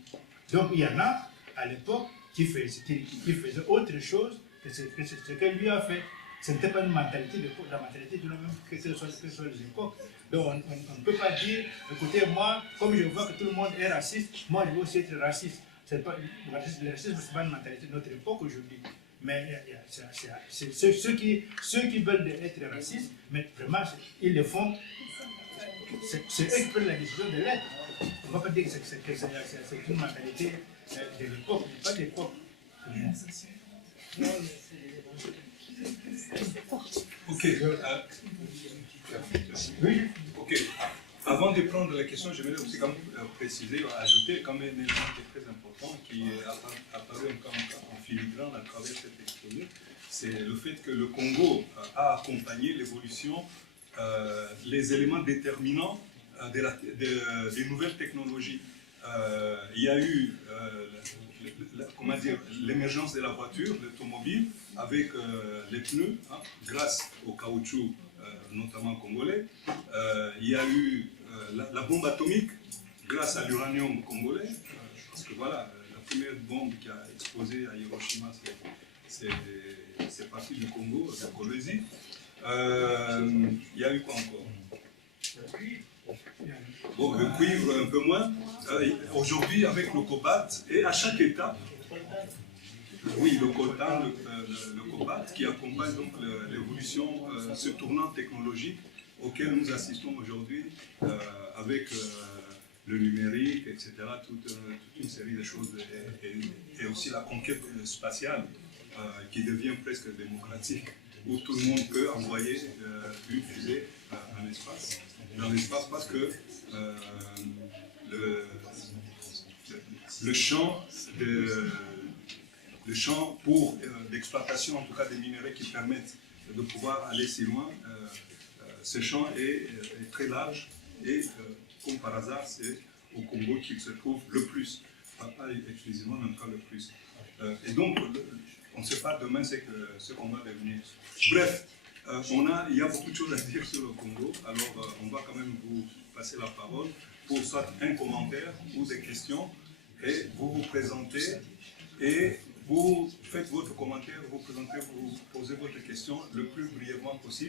Donc il y en a à l'époque qui faisaient autre chose que ce que lui a fait. Ce n'était pas une mentalité d'époque, la mentalité de la même que ce soit les époques. Donc on ne peut pas dire, écoutez, moi, comme je vois que tout le monde est raciste, moi je veux aussi être raciste. Le racisme, ce n'est pas une mentalité de notre époque aujourd'hui. Mais c'est ceux qui veulent être racistes, mais vraiment, ils le font. C'est eux qui prennent la décision de l'être. On ne va pas dire que c'est une mentalité de l'époque, pas de l'époque. Ok. Oui. Ok. Avant de prendre la question, j'aimerais aussi quand même préciser, ajouter quand même un élément qui est très important, qui est apparu en filigrane à travers cet exposé, c'est le fait que le Congo a accompagné l'évolution, les éléments déterminants des nouvelles technologies. Il y a eu l'émergence de la voiture, l'automobile, avec les pneus, grâce au caoutchouc, notamment congolais. Il y a eu la bombe atomique, grâce à l'uranium congolais, parce que voilà, la première bombe qui a explosé à Hiroshima, c'est parti du Congo, de Kolwezi. Il y a eu quoi encore? Bon, le cuivre un peu moins. Aujourd'hui, avec le cobalt, et à chaque étape, oui, le coltan, le cobalt, qui accompagne donc l'évolution, ce tournant technologique auquel nous assistons aujourd'hui avec le numérique, etc., toute une série de choses, et aussi la conquête spatiale qui devient presque démocratique, où tout le monde peut envoyer une fusée dans l'espace, parce que le champ pour l'exploitation, en tout cas des minéraux qui permettent de pouvoir aller si loin, ce champ est très large et comme par hasard, c'est au Congo qu'il se trouve le plus, pas exclusivement, mais en tout cas le plus. Et donc, on ne sait pas demain ce qu'on va devenir. Bref, il y a beaucoup de choses à dire sur le Congo, alors on va quand même vous passer la parole pour soit un commentaire ou des questions, et vous vous présentez et vous faites votre commentaire, vous présentez, vous posez votre question le plus brièvement possible.